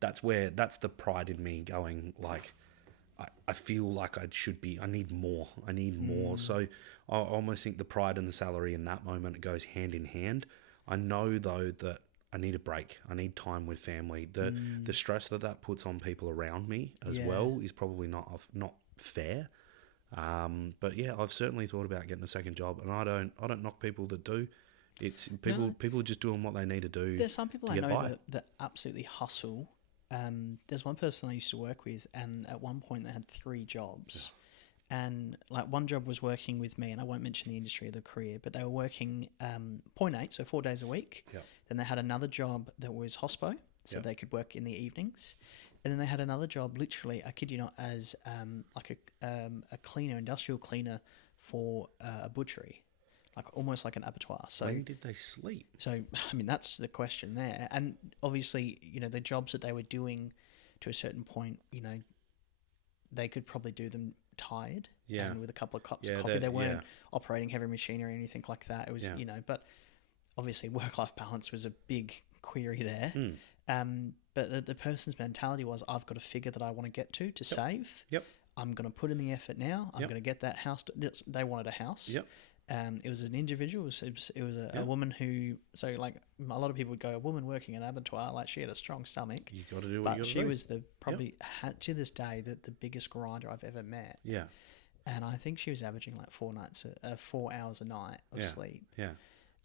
that's the pride in me going, like, I feel like I need more. So I almost think the pride and the salary in that moment goes hand in hand. I know, though, that I need a break. I need time with family. The stress that puts on people around me as well is probably not fair. But yeah, I've certainly thought about getting a second job, and I don't knock people that do. It's people are just doing what they need to do. There's some people I know that absolutely hustle. There's one person I used to work with, and at one point they had 3 jobs. And like, one job was working with me, and I won't mention the industry or the career, but they were working 0.8, so 4 days a week. Yep. Then they had another job that was hospo, so they could work in the evenings. And then they had another job, literally, I kid you not, as like a cleaner, industrial cleaner for a butchery, like almost like an abattoir. So when did they sleep? So, I mean, that's the question there. And obviously, the jobs that they were doing to a certain point, they could probably do them tired, and with a couple of cups of coffee. They weren't operating heavy machinery or anything like that. It was, but obviously work-life balance was a big query there. But the person's mentality was, I've got a figure that I want to get to save. Yep. I'm going to put in the effort now. I'm going to get that house. They wanted a house. Yep. It was an individual. It was a woman who, so like a lot of people would go, a woman working in an abattoir, like she had a strong stomach. You got to do what you got to do. But she was to this day, the biggest grinder I've ever met. Yeah. And I think she was averaging like 4 hours a night of sleep. Yeah.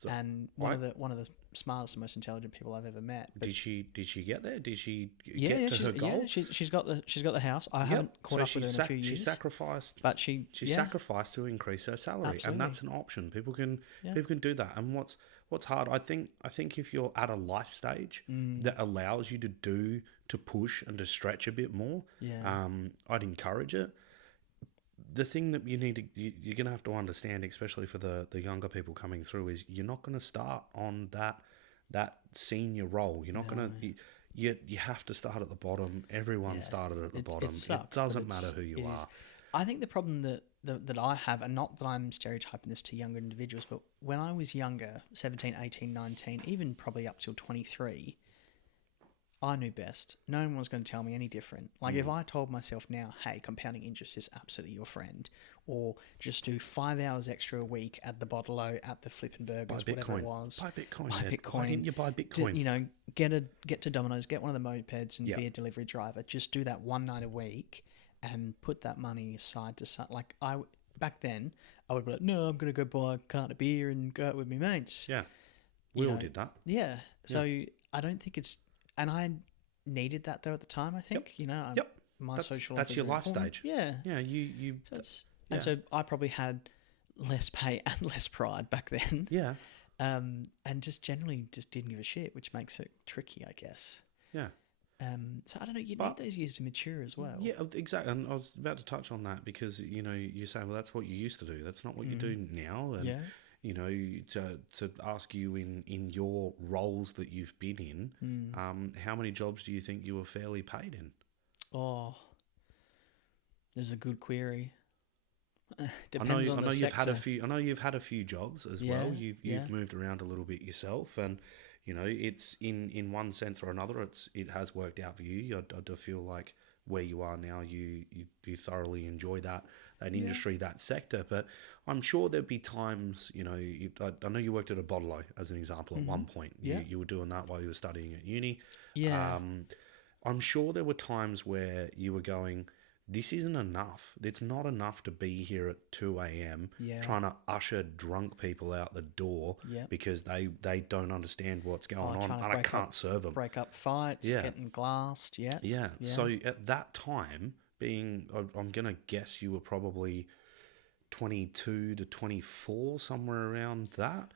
So and one of the smartest and most intelligent people I've ever met. Did she get there? Did she get to her goal? Yeah, she's got the house. I haven't caught up with her in a few years. She sacrificed, but she sacrificed to increase her salary, and that's an option. People can do that. And what's hard, I think if you're at a life stage that allows you to push and to stretch a bit more, I'd encourage it. The thing that you're going to have to understand, especially for the younger people coming through, is you're not going to start on that senior role. You're not going to. You have to start at the bottom. Everyone started at the bottom. It doesn't matter who you are. I think the problem that I have, and not that I'm stereotyping this to younger individuals, but when I was younger, 17, 18, 19, even probably up till 23, I knew best. No one was going to tell me any different. Like, if I told myself now, hey, compounding interest is absolutely your friend, or just do 5 hours extra a week at the bottle-o, at the flippin' burgers, whatever it was. Buy Bitcoin. Why didn't you buy Bitcoin? Get to Domino's, get one of the mopeds and be a delivery driver. Just do that one night a week and put that money aside to something. Like, back then, I would be like, no, I'm going to go buy a carton of beer and go out with my mates. Yeah. We all did that. Yeah. So I don't think it's... And I needed that, though, at the time, I think. My social life. That's your life stage. Yeah. Yeah, you... So I probably had less pay and less pride back then. Yeah. And just generally just didn't give a shit, which makes it tricky, I guess. Yeah. So I don't know, you need those years to mature as well. Yeah, exactly. And I was about to touch on that because, you're saying, well, that's what you used to do. That's not what you do now. And, to ask you in your roles that you've been in, how many jobs do you think you were fairly paid in? Oh, there's a good query. Depends on the sector. I know you've had a few jobs as well. You've moved around a little bit yourself, and it's in one sense or another, it has worked out for you. I do feel like where you are now, you thoroughly enjoy that industry, that sector. But I'm sure there'd be times, I know you worked at a bottle-o as an example at one point. You were doing that while you were studying at uni. Yeah. I'm sure there were times where you were going, this isn't enough. It's not enough to be here at 2 a.m. Yeah. trying to usher drunk people out the door Yeah. because they don't understand what's going on, trying to and I can't serve them. break up fights, Yeah. getting glassed. Yeah. Yeah. So at that time, I'm going to guess you were probably 22 to 24, somewhere around that.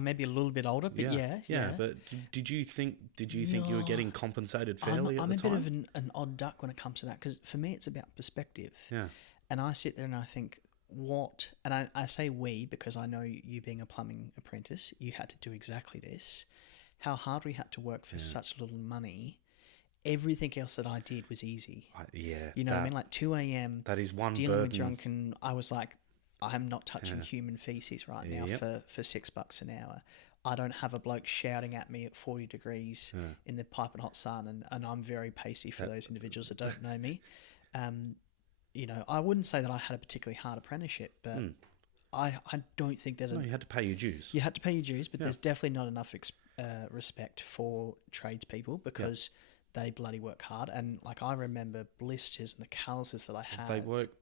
Maybe a little bit older, but yeah. But did you think you were getting compensated fairly I'm at the time? a bit of an odd duck when it comes to that, because for me it's about perspective. Yeah. And I sit there and I think, and I say we because I know you being a plumbing apprentice, you had to do exactly this. How hard we had to work for such little money. Everything else that I did was easy. You know what I mean? Like 2 a.m. That is one dealing with burden. drunken. I was like, I'm not touching human feces right now for $6 an hour. I don't have a bloke shouting at me at 40 degrees in the piping hot sun, and I'm very pacey for those individuals that don't know me. You know, I wouldn't say that I had a particularly hard apprenticeship, but I don't think there's you had to pay your dues. You had to pay your dues, but there's definitely not enough respect for tradespeople, because they bloody work hard. And like, I remember blisters and the calluses that I had.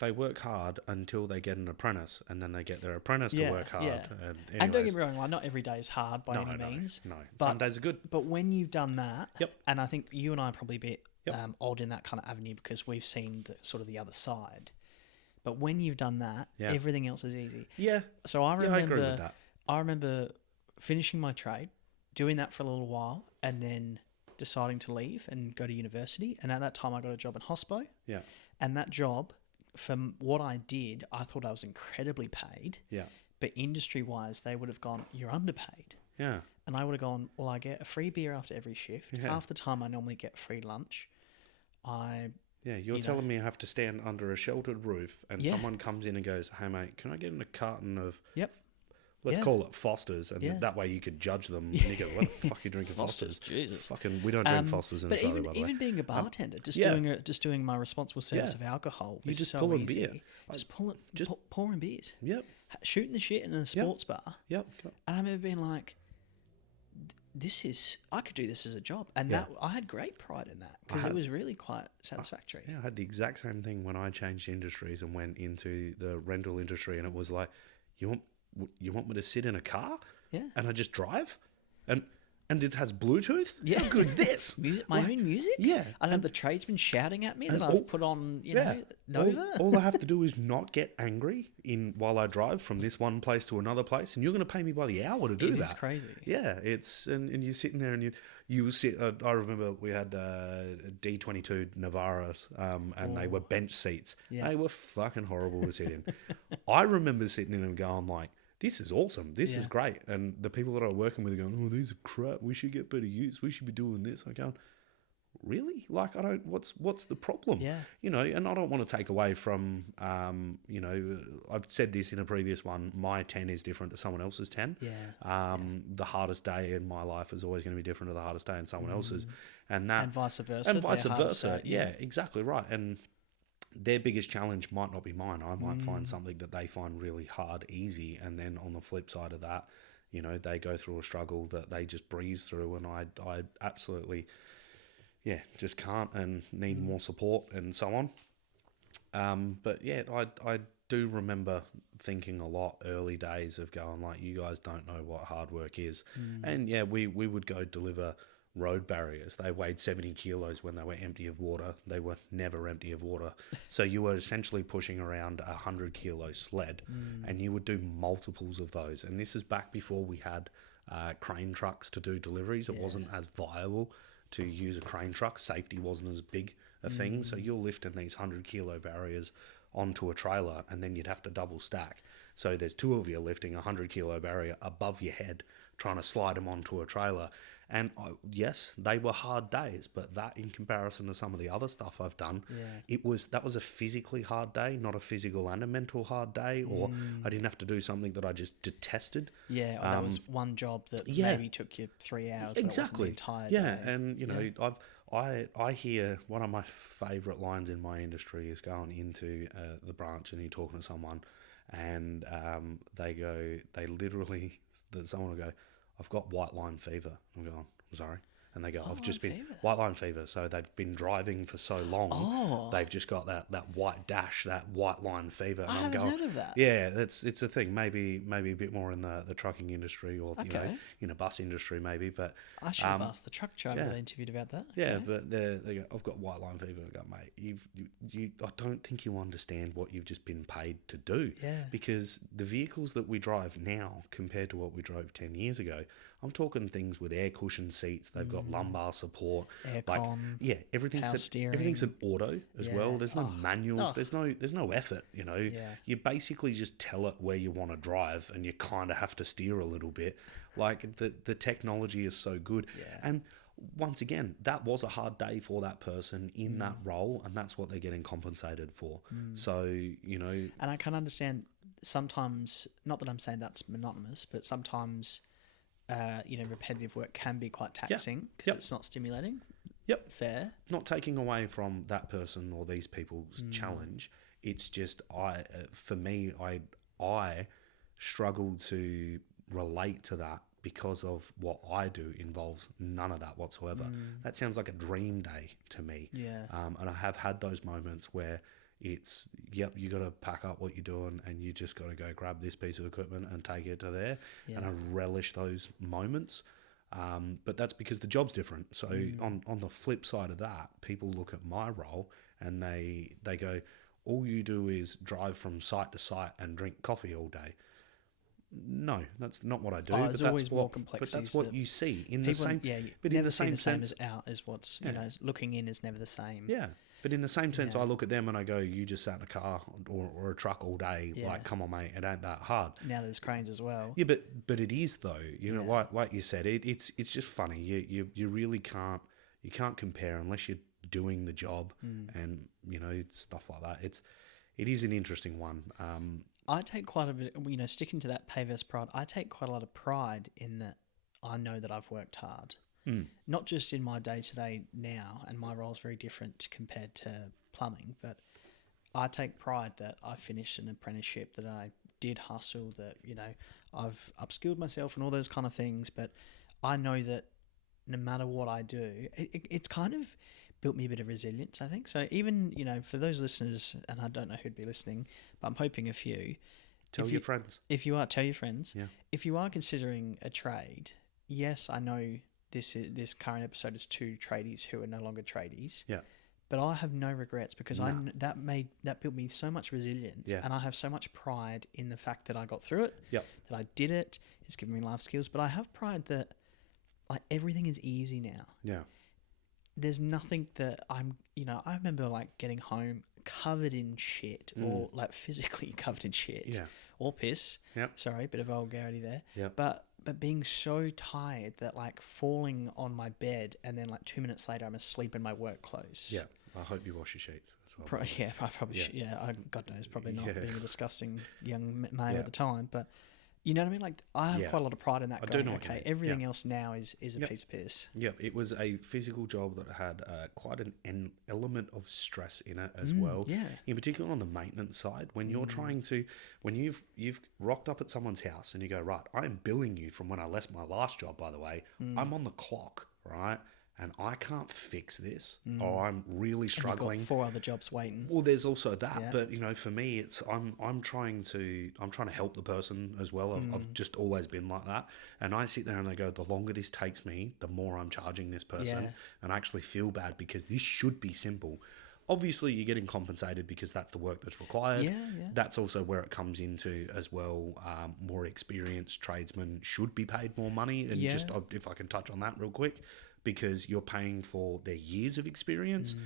They work hard until they get an apprentice, and then they get their apprentice to work hard. Yeah. And don't get me wrong, like, not every day is hard by any means. No, but, some days are good. But when you've done that, Yep. and I think you and I are probably a bit odd in that kind of avenue, because we've seen the other side. But when you've done that, everything else is easy. Yeah. So I I agree with that. I remember finishing my trade, doing that for a little while, and then deciding to leave and go to university. And at that time, I got a job in hospo. Yeah. And that job, from what I did, I thought I was incredibly paid. Yeah. But industry-wise, they would have gone, you're underpaid. Yeah. And I would have gone, well, I get a free beer after every shift. Yeah. Half the time, I normally get free lunch. You're telling me I have to stand under a sheltered roof, and someone comes in and goes, hey, mate, can I get in a carton of... Let's call it Foster's, and that way you could judge them. And you go, what the fuck are you drinking Foster's? Jesus. Fucking, we don't drink Foster's in Australia, by the way. Even being a bartender, just doing my responsible service of alcohol, you just so pulling easy. beer. Pouring beers. Yep. Shooting the shit in a sports bar. Yep. And I remember being like, I could do this as a job. And that I had great pride in that, because it was really quite satisfactory. I had the exact same thing when I changed industries and went into the rental industry, and it was like, you want me to sit in a car? Yeah. And I just drive? And it has Bluetooth? Yeah. How good's this? My own music? Yeah. I'd have the tradesman shouting at me that I've put on, Nova. All I have to do is not get angry while I drive from this one place to another place, and you're going to pay me by the hour to do that. It is crazy. Yeah, and you're sitting there, and you sit. I remember we had D22 Navaras, and they were bench seats. Yeah. They were fucking horrible to sit in. I remember sitting in and going like, this is awesome. This is great. And the people that I'm working with are going, oh, these are crap. We should get better use. We should be doing this. I'm going, really? Like, I don't, what's the problem? Yeah. You know, and I don't want to take away from, I've said this in a previous one, my 10 is different to someone else's 10. Yeah. The hardest day in my life is always going to be different to the hardest day in someone else's. And vice versa. And vice versa. Yeah, exactly right. And their biggest challenge might not be mine. I might find something that they find really hard, easy. And then on the flip side of that, you know, they go through a struggle that they just breeze through. And I absolutely, just can't, and need more support and so on. But yeah, I do remember thinking a lot early days of going like, you guys don't know what hard work is. And yeah, we would go deliver road barriers. They weighed 70 kilos when they were empty of water. They were never empty of water. So you were essentially pushing around a 100 kilo sled, and you would do multiples of those. And this is back before we had crane trucks to do deliveries. It wasn't as viable to use a crane truck. Safety wasn't as big a thing. So you're lifting these 100 kilo barriers onto a trailer, and then you'd have to double stack. So there's two of you lifting a 100 kilo barrier above your head, trying to slide them onto a trailer. And yes, they were hard days, but that, in comparison to some of the other stuff I've done, that was a physically hard day, not a physical and a mental hard day, or I didn't have to do something that I just detested. Yeah, or that was one job that maybe took you 3 hours, exactly. but it wasn't the entire day. And you know, I hear one of my favourite lines in my industry is going into the branch and you're talking to someone, and someone will go, I've got white line fever. I'm going, I'm sorry. and they go, I've White just line been fever. white line fever. So they've been driving for so long, Oh. they've just got that white dash, that white line fever. And I I'm haven't going, heard of that. yeah, it's a thing. Maybe a bit more in the trucking industry, or Okay. in a bus industry maybe. But I should have asked the truck driver that I interviewed about that. yeah, Okay. but they go, I've got white line fever. I go, mate, I don't think you understand what you've just been paid to do. Yeah. Because the vehicles that we drive now compared to what we drove 10 years ago, I'm talking things with air cushion seats. They've got lumbar support. Aircon, Everything's power steering. everything's an auto as well. Yeah. There's no manuals. Oh. There's no effort. Yeah. You basically just tell it where you want to drive, and you kind of have to steer a little bit. Like the technology is so good. Yeah. And once again, that was a hard day for that person in that role, and that's what they're getting compensated for. So, And I can understand sometimes, not that I'm saying that's monotonous, but sometimes, repetitive work can be quite taxing because it's not stimulating. Yep. Fair. Not taking away from that person or these people's challenge. It's just for me, I struggle to relate to that because of what I do involves none of that whatsoever. That sounds like a dream day to me. Yeah. And I have had those moments where it's, you got to pack up what you're doing and you just got to go grab this piece of equipment and take it to there. Yeah. And I relish those moments. But that's because the job's different. So on the flip side of that, people look at my role and they go, all you do is drive from site to site and drink coffee all day. No, that's not what I do. There's always more complexities. But that's what you see in People, the same. Yeah, but never in the see same the same sense, as out as what's looking in is never the same. yeah. But in the same sense, Yeah. I look at them and I go, "You just sat in a car or a truck all day. Yeah. Like, come on, mate, it ain't that hard." Now there's cranes as well. Yeah, but it is though. Like you said, it's just funny. You really can't compare unless you're doing the job and stuff like that. It is an interesting one. I take quite a bit, sticking to that pay versus pride, I take quite a lot of pride in that I know that I've worked hard. Not just in my day-to-day now, and my role is very different compared to plumbing, but I take pride that I finished an apprenticeship, that I did hustle, that, I've upskilled myself and all those kind of things, but I know that no matter what I do, it's kind of built me a bit of resilience, I think. So even, for those listeners, and I don't know who'd be listening, but I'm hoping a few. Tell your friends. Tell your friends. Yeah. If you are considering a trade, yes, I know this current episode is 2 tradies who are no longer tradies. Yeah. But I have no regrets because that built me so much resilience, and I have so much pride in the fact that I got through it, that I did it. It's given me life skills, but I have pride that everything is easy now. Yeah. There's nothing that I remember getting home covered in shit or physically covered in shit or piss. Yep. Sorry, bit of vulgarity there. Yep. But being so tired that falling on my bed and then 2 minutes later I'm asleep in my work clothes. Yeah. I hope you wash your sheets as well. I probably should. Yeah, God knows, probably not being a disgusting young male Yeah. at the time, but you know what I mean? I have quite a lot of pride in that. I do know what you mean. Everything else now is a piece of piss. Yeah, it was a physical job that had quite an element of stress in it as well. Yeah. In particular on the maintenance side, when you're trying to, when you've rocked up at someone's house and you go, right, I'm billing you from when I left my last job, by the way. I'm on the clock, right? And I can't fix this, or I'm really struggling. And you've got 4 other jobs waiting. Well, there's also that, Yeah. but for me, it's I'm trying to help the person as well. I've just always been like that, and I sit there and I go, the longer this takes me, the more I'm charging this person, Yeah. and I actually feel bad because this should be simple. Obviously, you're getting compensated because that's the work that's required. Yeah. That's also where it comes into as well. More experienced tradesmen should be paid more money, and just if I can touch on that real quick. Because you're paying for their years of experience,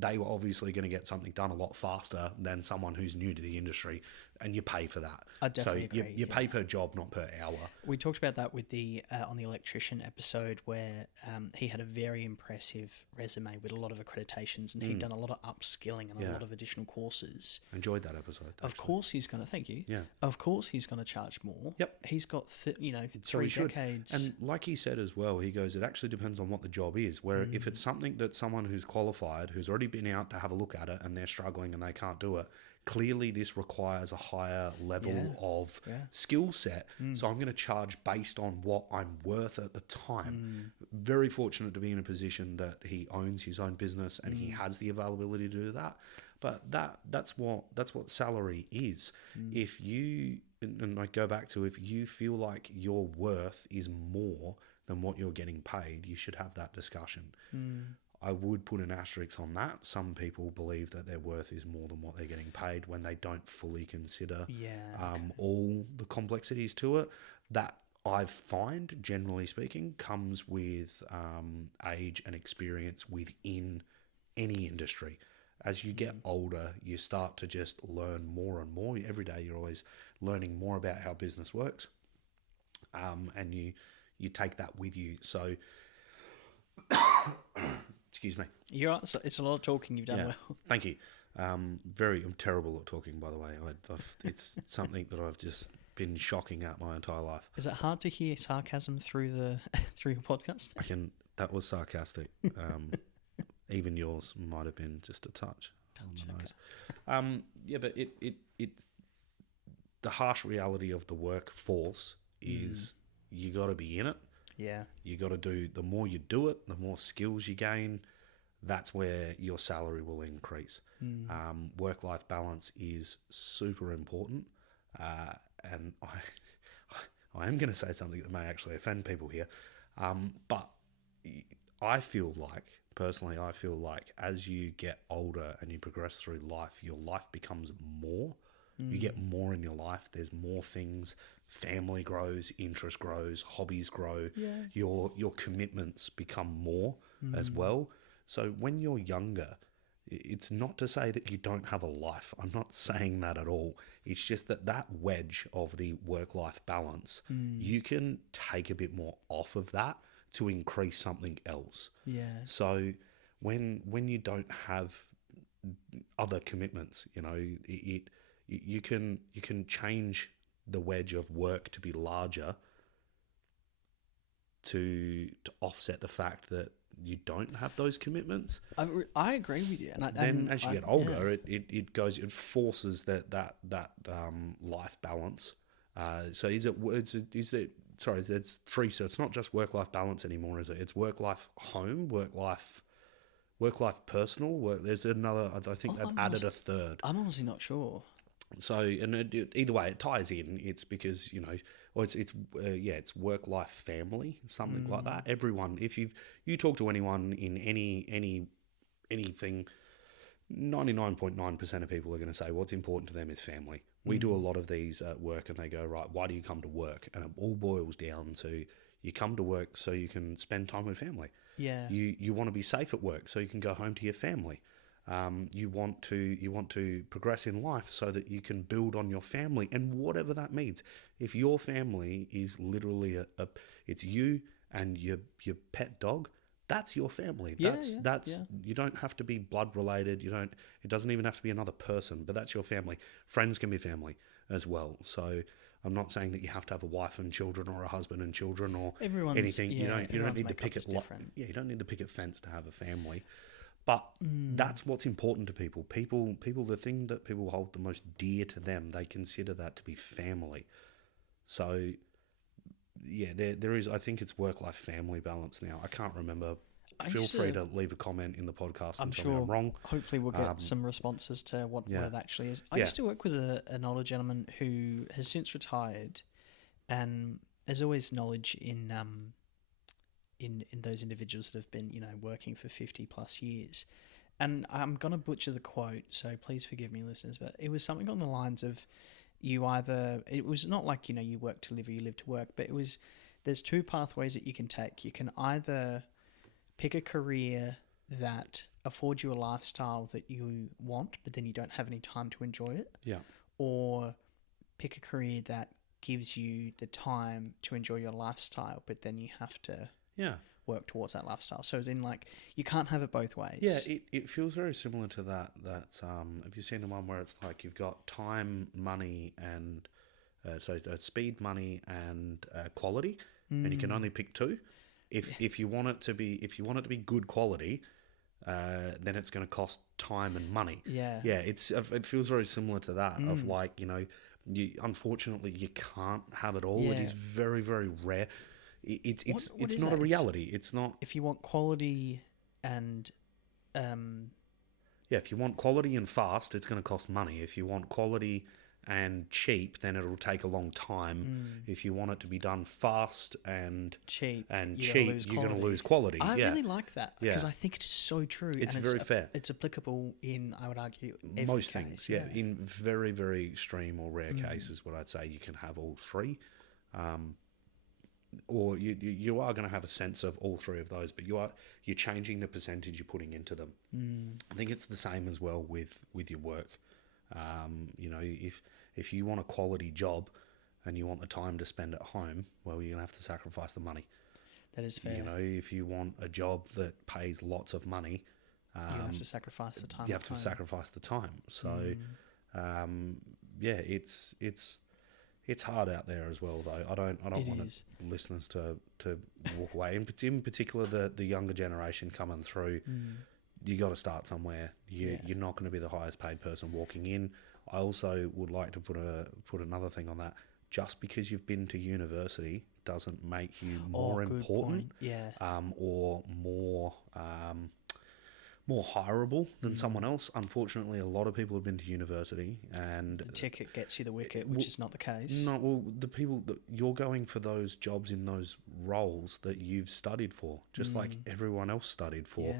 they were obviously going to get something done a lot faster than someone who's new to the industry, and you pay for that. I definitely agree. You pay per job, not per hour. We talked about that with the on the electrician episode where he had a very impressive resume with a lot of accreditations, and he'd done a lot of upskilling and a lot of additional courses. Enjoyed that episode. Actually. Of course, he's going to thank you. Yeah. Of course, he's going to charge more. Yep. He's got 3 should. decades. And like he said as well, he goes, it actually depends on what the job is. Where if it's something that someone who's qualified, who's already been out to have a look at it, and they're struggling and they can't do it, clearly this requires a higher level of Yeah. skill set. So I'm going to charge based on what I'm worth at the time. Very fortunate to be in a position that he owns his own business and he has the availability to do that. But that's what salary is. If you, and I go back to, if you feel like your worth is more than what you're getting paid, you should have that discussion. I would put an asterisk on that. Some people believe that their worth is more than what they're getting paid when they don't fully consider all the complexities to it. That I find, generally speaking, comes with age and experience within any industry. As you get older, you start to just learn more and more. Every day you're always learning more about how business works, and you take that with you. So... Excuse me. You're right. It's a lot of talking. You've done well. Thank you. I'm terrible at talking, by the way. It's something that I've just been shocking at my entire life. Is it hard to hear sarcasm through your podcast? That was sarcastic. Even yours might have been just a touch on the nose. But it's the harsh reality of the workforce is you got to be in it. Yeah. You got to do, the more you do it, the more skills you gain, that's where your salary will increase. Work-life balance is super important. And I am going to say something that may actually offend people here. But I feel like as you get older and you progress through life, your life becomes more. You get more in your life. There's more things. Family grows, interest grows, hobbies grow. Yeah. Your commitments become more as well. So when you're younger, it's not to say that you don't have a life. I'm not saying that at all. It's just that wedge of the work-life balance, you can take a bit more off of that to increase something else. Yeah. So when you don't have other commitments, you can change the wedge of work to be larger to offset the fact that you don't have those commitments. I agree with you. And as you get older, it forces that life balance. So it's three. So it's not just work-life balance anymore, is it? It's work-life home, work-life personal work. There's another. I think they've added a third. I'm honestly not sure. So, and either way, it ties in. It's because it's work life family, something like that. Everyone, if you talk to anyone in anything, 99.9% of people are going to say what's important to them is family. We do a lot of these at work, and they go, right, why do you come to work? And it all boils down to you come to work so you can spend time with family. Yeah. You want to be safe at work so you can go home to your family. You want to progress in life so that you can build on your family, and whatever that means. If your family is literally it's you and your pet dog, that's your family. You don't have to be blood related. It doesn't even have to be another person, but that's your family. Friends can be family as well. So I'm not saying that you have to have a wife and children or a husband and children or anything. You don't need the picket you don't need the picket fence to have a family. But that's what's important to people. People, the thing that people hold the most dear to them, they consider that to be family. So, yeah, there is, I think it's work-life family balance now. I can't remember. Feel free to leave a comment in the podcast and tell me I'm wrong. Hopefully we'll get some responses to what it actually is. I used to work with an older gentleman who has since retired, and there's always knowledge in those individuals that have been, working for 50 plus years. And I'm going to butcher the quote, so please forgive me, listeners, but it was something on the lines of it was not like, you work to live or you live to work, but there's two pathways that you can take. You can either pick a career that affords you a lifestyle that you want, but then you don't have any time to enjoy it. Yeah. Or pick a career that gives you the time to enjoy your lifestyle, but then you have to work towards that lifestyle. So as in, you can't have it both ways. Yeah, it feels very similar to that. Have you seen the one where it's like you've got time, money, and speed, money, and quality, and you can only pick two. If you want it to be good quality, then it's going to cost time and money. Yeah. Yeah, it feels very similar to that of like, unfortunately you can't have it all. It Yeah. is very, very rare. It's What is not that? a reality. It's not. If you want quality and Yeah, if you want quality and fast, it's going to cost money. If you want quality and cheap, then it'll take a long time. If you want it to be done fast and cheap, you're going to lose quality. I really like that because Yeah. I think it is so true. It's very fair. It's applicable in, I would argue, every Most case, things. Yeah. In very, very extreme or rare cases, what I'd say you can have all three. Or you are going to have a sense of all three of those, but you're changing the percentage you're putting into them. I think it's the same as well with your work. If you want a quality job and you want the time to spend at home, well, you're going to have to sacrifice the money. That is fair. If you want a job that pays lots of money, you have to sacrifice the time. You have to sacrifice the time. So, it's hard out there as well, though. I don't want listeners to walk away. In particular, the younger generation coming through. You got to start somewhere. You're not going to be the highest paid person walking in. I also would like to put another thing on that. Just because you've been to university doesn't make you more important, or more hireable than someone else. Unfortunately, a lot of people have been to university, and the ticket gets you the wicket, which is not the case. No, well, the people that you're going for those jobs in those roles that you've studied for, just like everyone else studied for,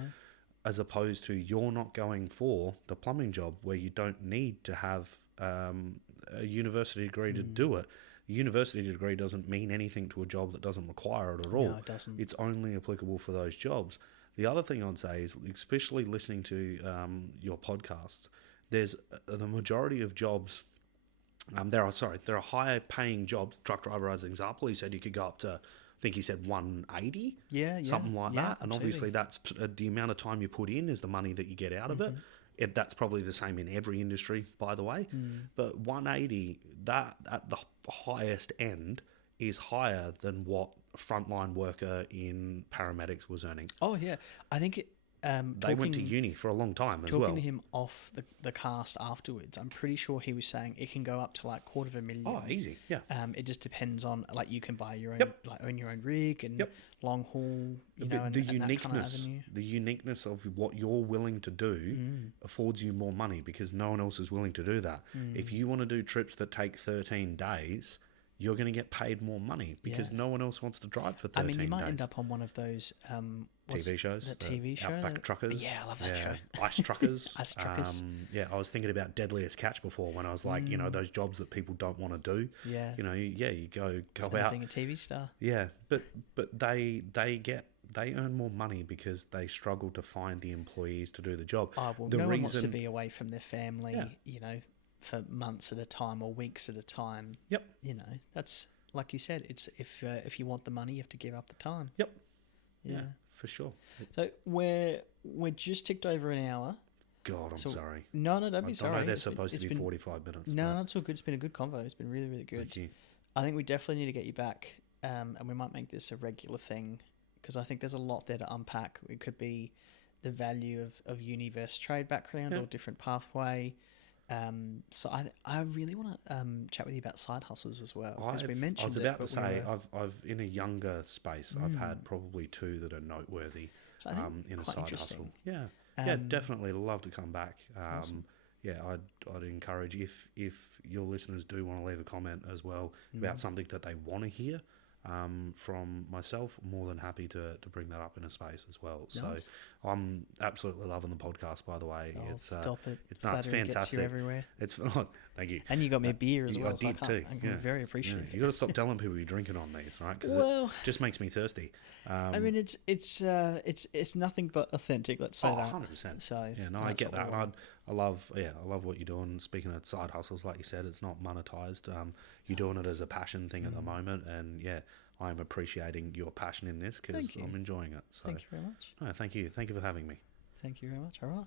as opposed to you're not going for the plumbing job where you don't need to have a university degree to do it. A university degree doesn't mean anything to a job that doesn't require it at all. No, it doesn't. It's only applicable for those jobs. The other thing I'd say is, especially listening to your podcasts, there's the majority of jobs. There are higher paying jobs. Truck driver, as an example, he said you could go up to, I think he said 180, something like that. And obviously, that's the amount of time you put in is the money that you get out of it. That's probably the same in every industry, by the way. But 180, that at the highest end is higher than what a frontline worker in paramedics was earning. Oh yeah, I think they went to uni for a long time as well. Talking to him off the cast afterwards, I'm pretty sure he was saying it can go up to like $250,000. Oh, easy, yeah. It just depends on, like, you can buy your own, own your own rig and long haul. And the uniqueness, that kind of avenue. The uniqueness of what you're willing to do affords you more money because no one else is willing to do that. If you want to do trips that take 13 days, you're going to get paid more money because no one else wants to drive for 13 days. You might end up on one of those TV shows. The TV show? Outback Truckers. Yeah, I love that show. Ice Truckers. Ice Truckers. I was thinking about Deadliest Catch before when I was like, those jobs that people don't want to do. Yeah. You go Instead out. of being a TV star. Yeah, but they earn more money because they struggle to find the employees to do the job. Oh, well, no one wants to be away from their family, for months at a time or weeks at a time. Yep. That's, like you said, it's if you want the money, you have to give up the time. Yep. Yeah, for sure. So we're just ticked over an hour. God, I'm sorry. No, don't be sorry. I know they're supposed to be 45 minutes. No, it's all good. It's been a good convo. It's been really, really good. Thank you. I think we definitely need to get you back, and we might make this a regular thing because I think there's a lot there to unpack. It could be the value of uni versus trade background or different pathway. So I really want to chat with you about side hustles as well, because we mentioned. I was about to say I've in a younger space I've had probably 2 that are noteworthy in a side hustle. Yeah, definitely love to come back. Awesome. Yeah, I'd encourage if your listeners do want to leave a comment as well about something that they want to hear from myself, more than happy to bring that up in a space as well. Nice. So I'm absolutely loving the podcast, by the way. Stop it. It's fantastic. Gets you everywhere. Thank you. And you got me a beer as well. I did too. I'm very appreciative. You got to stop telling people you're drinking on these, right? Because it just makes me thirsty. It's nothing but authentic. Let's say that. 100%. So I get that. I love what you're doing. Speaking of side hustles, like you said, it's not monetized. You're doing it as a passion thing at the moment, and I'm appreciating your passion in this because I'm enjoying it. So thank you very much. No, thank you for having me. Thank you very much. All right.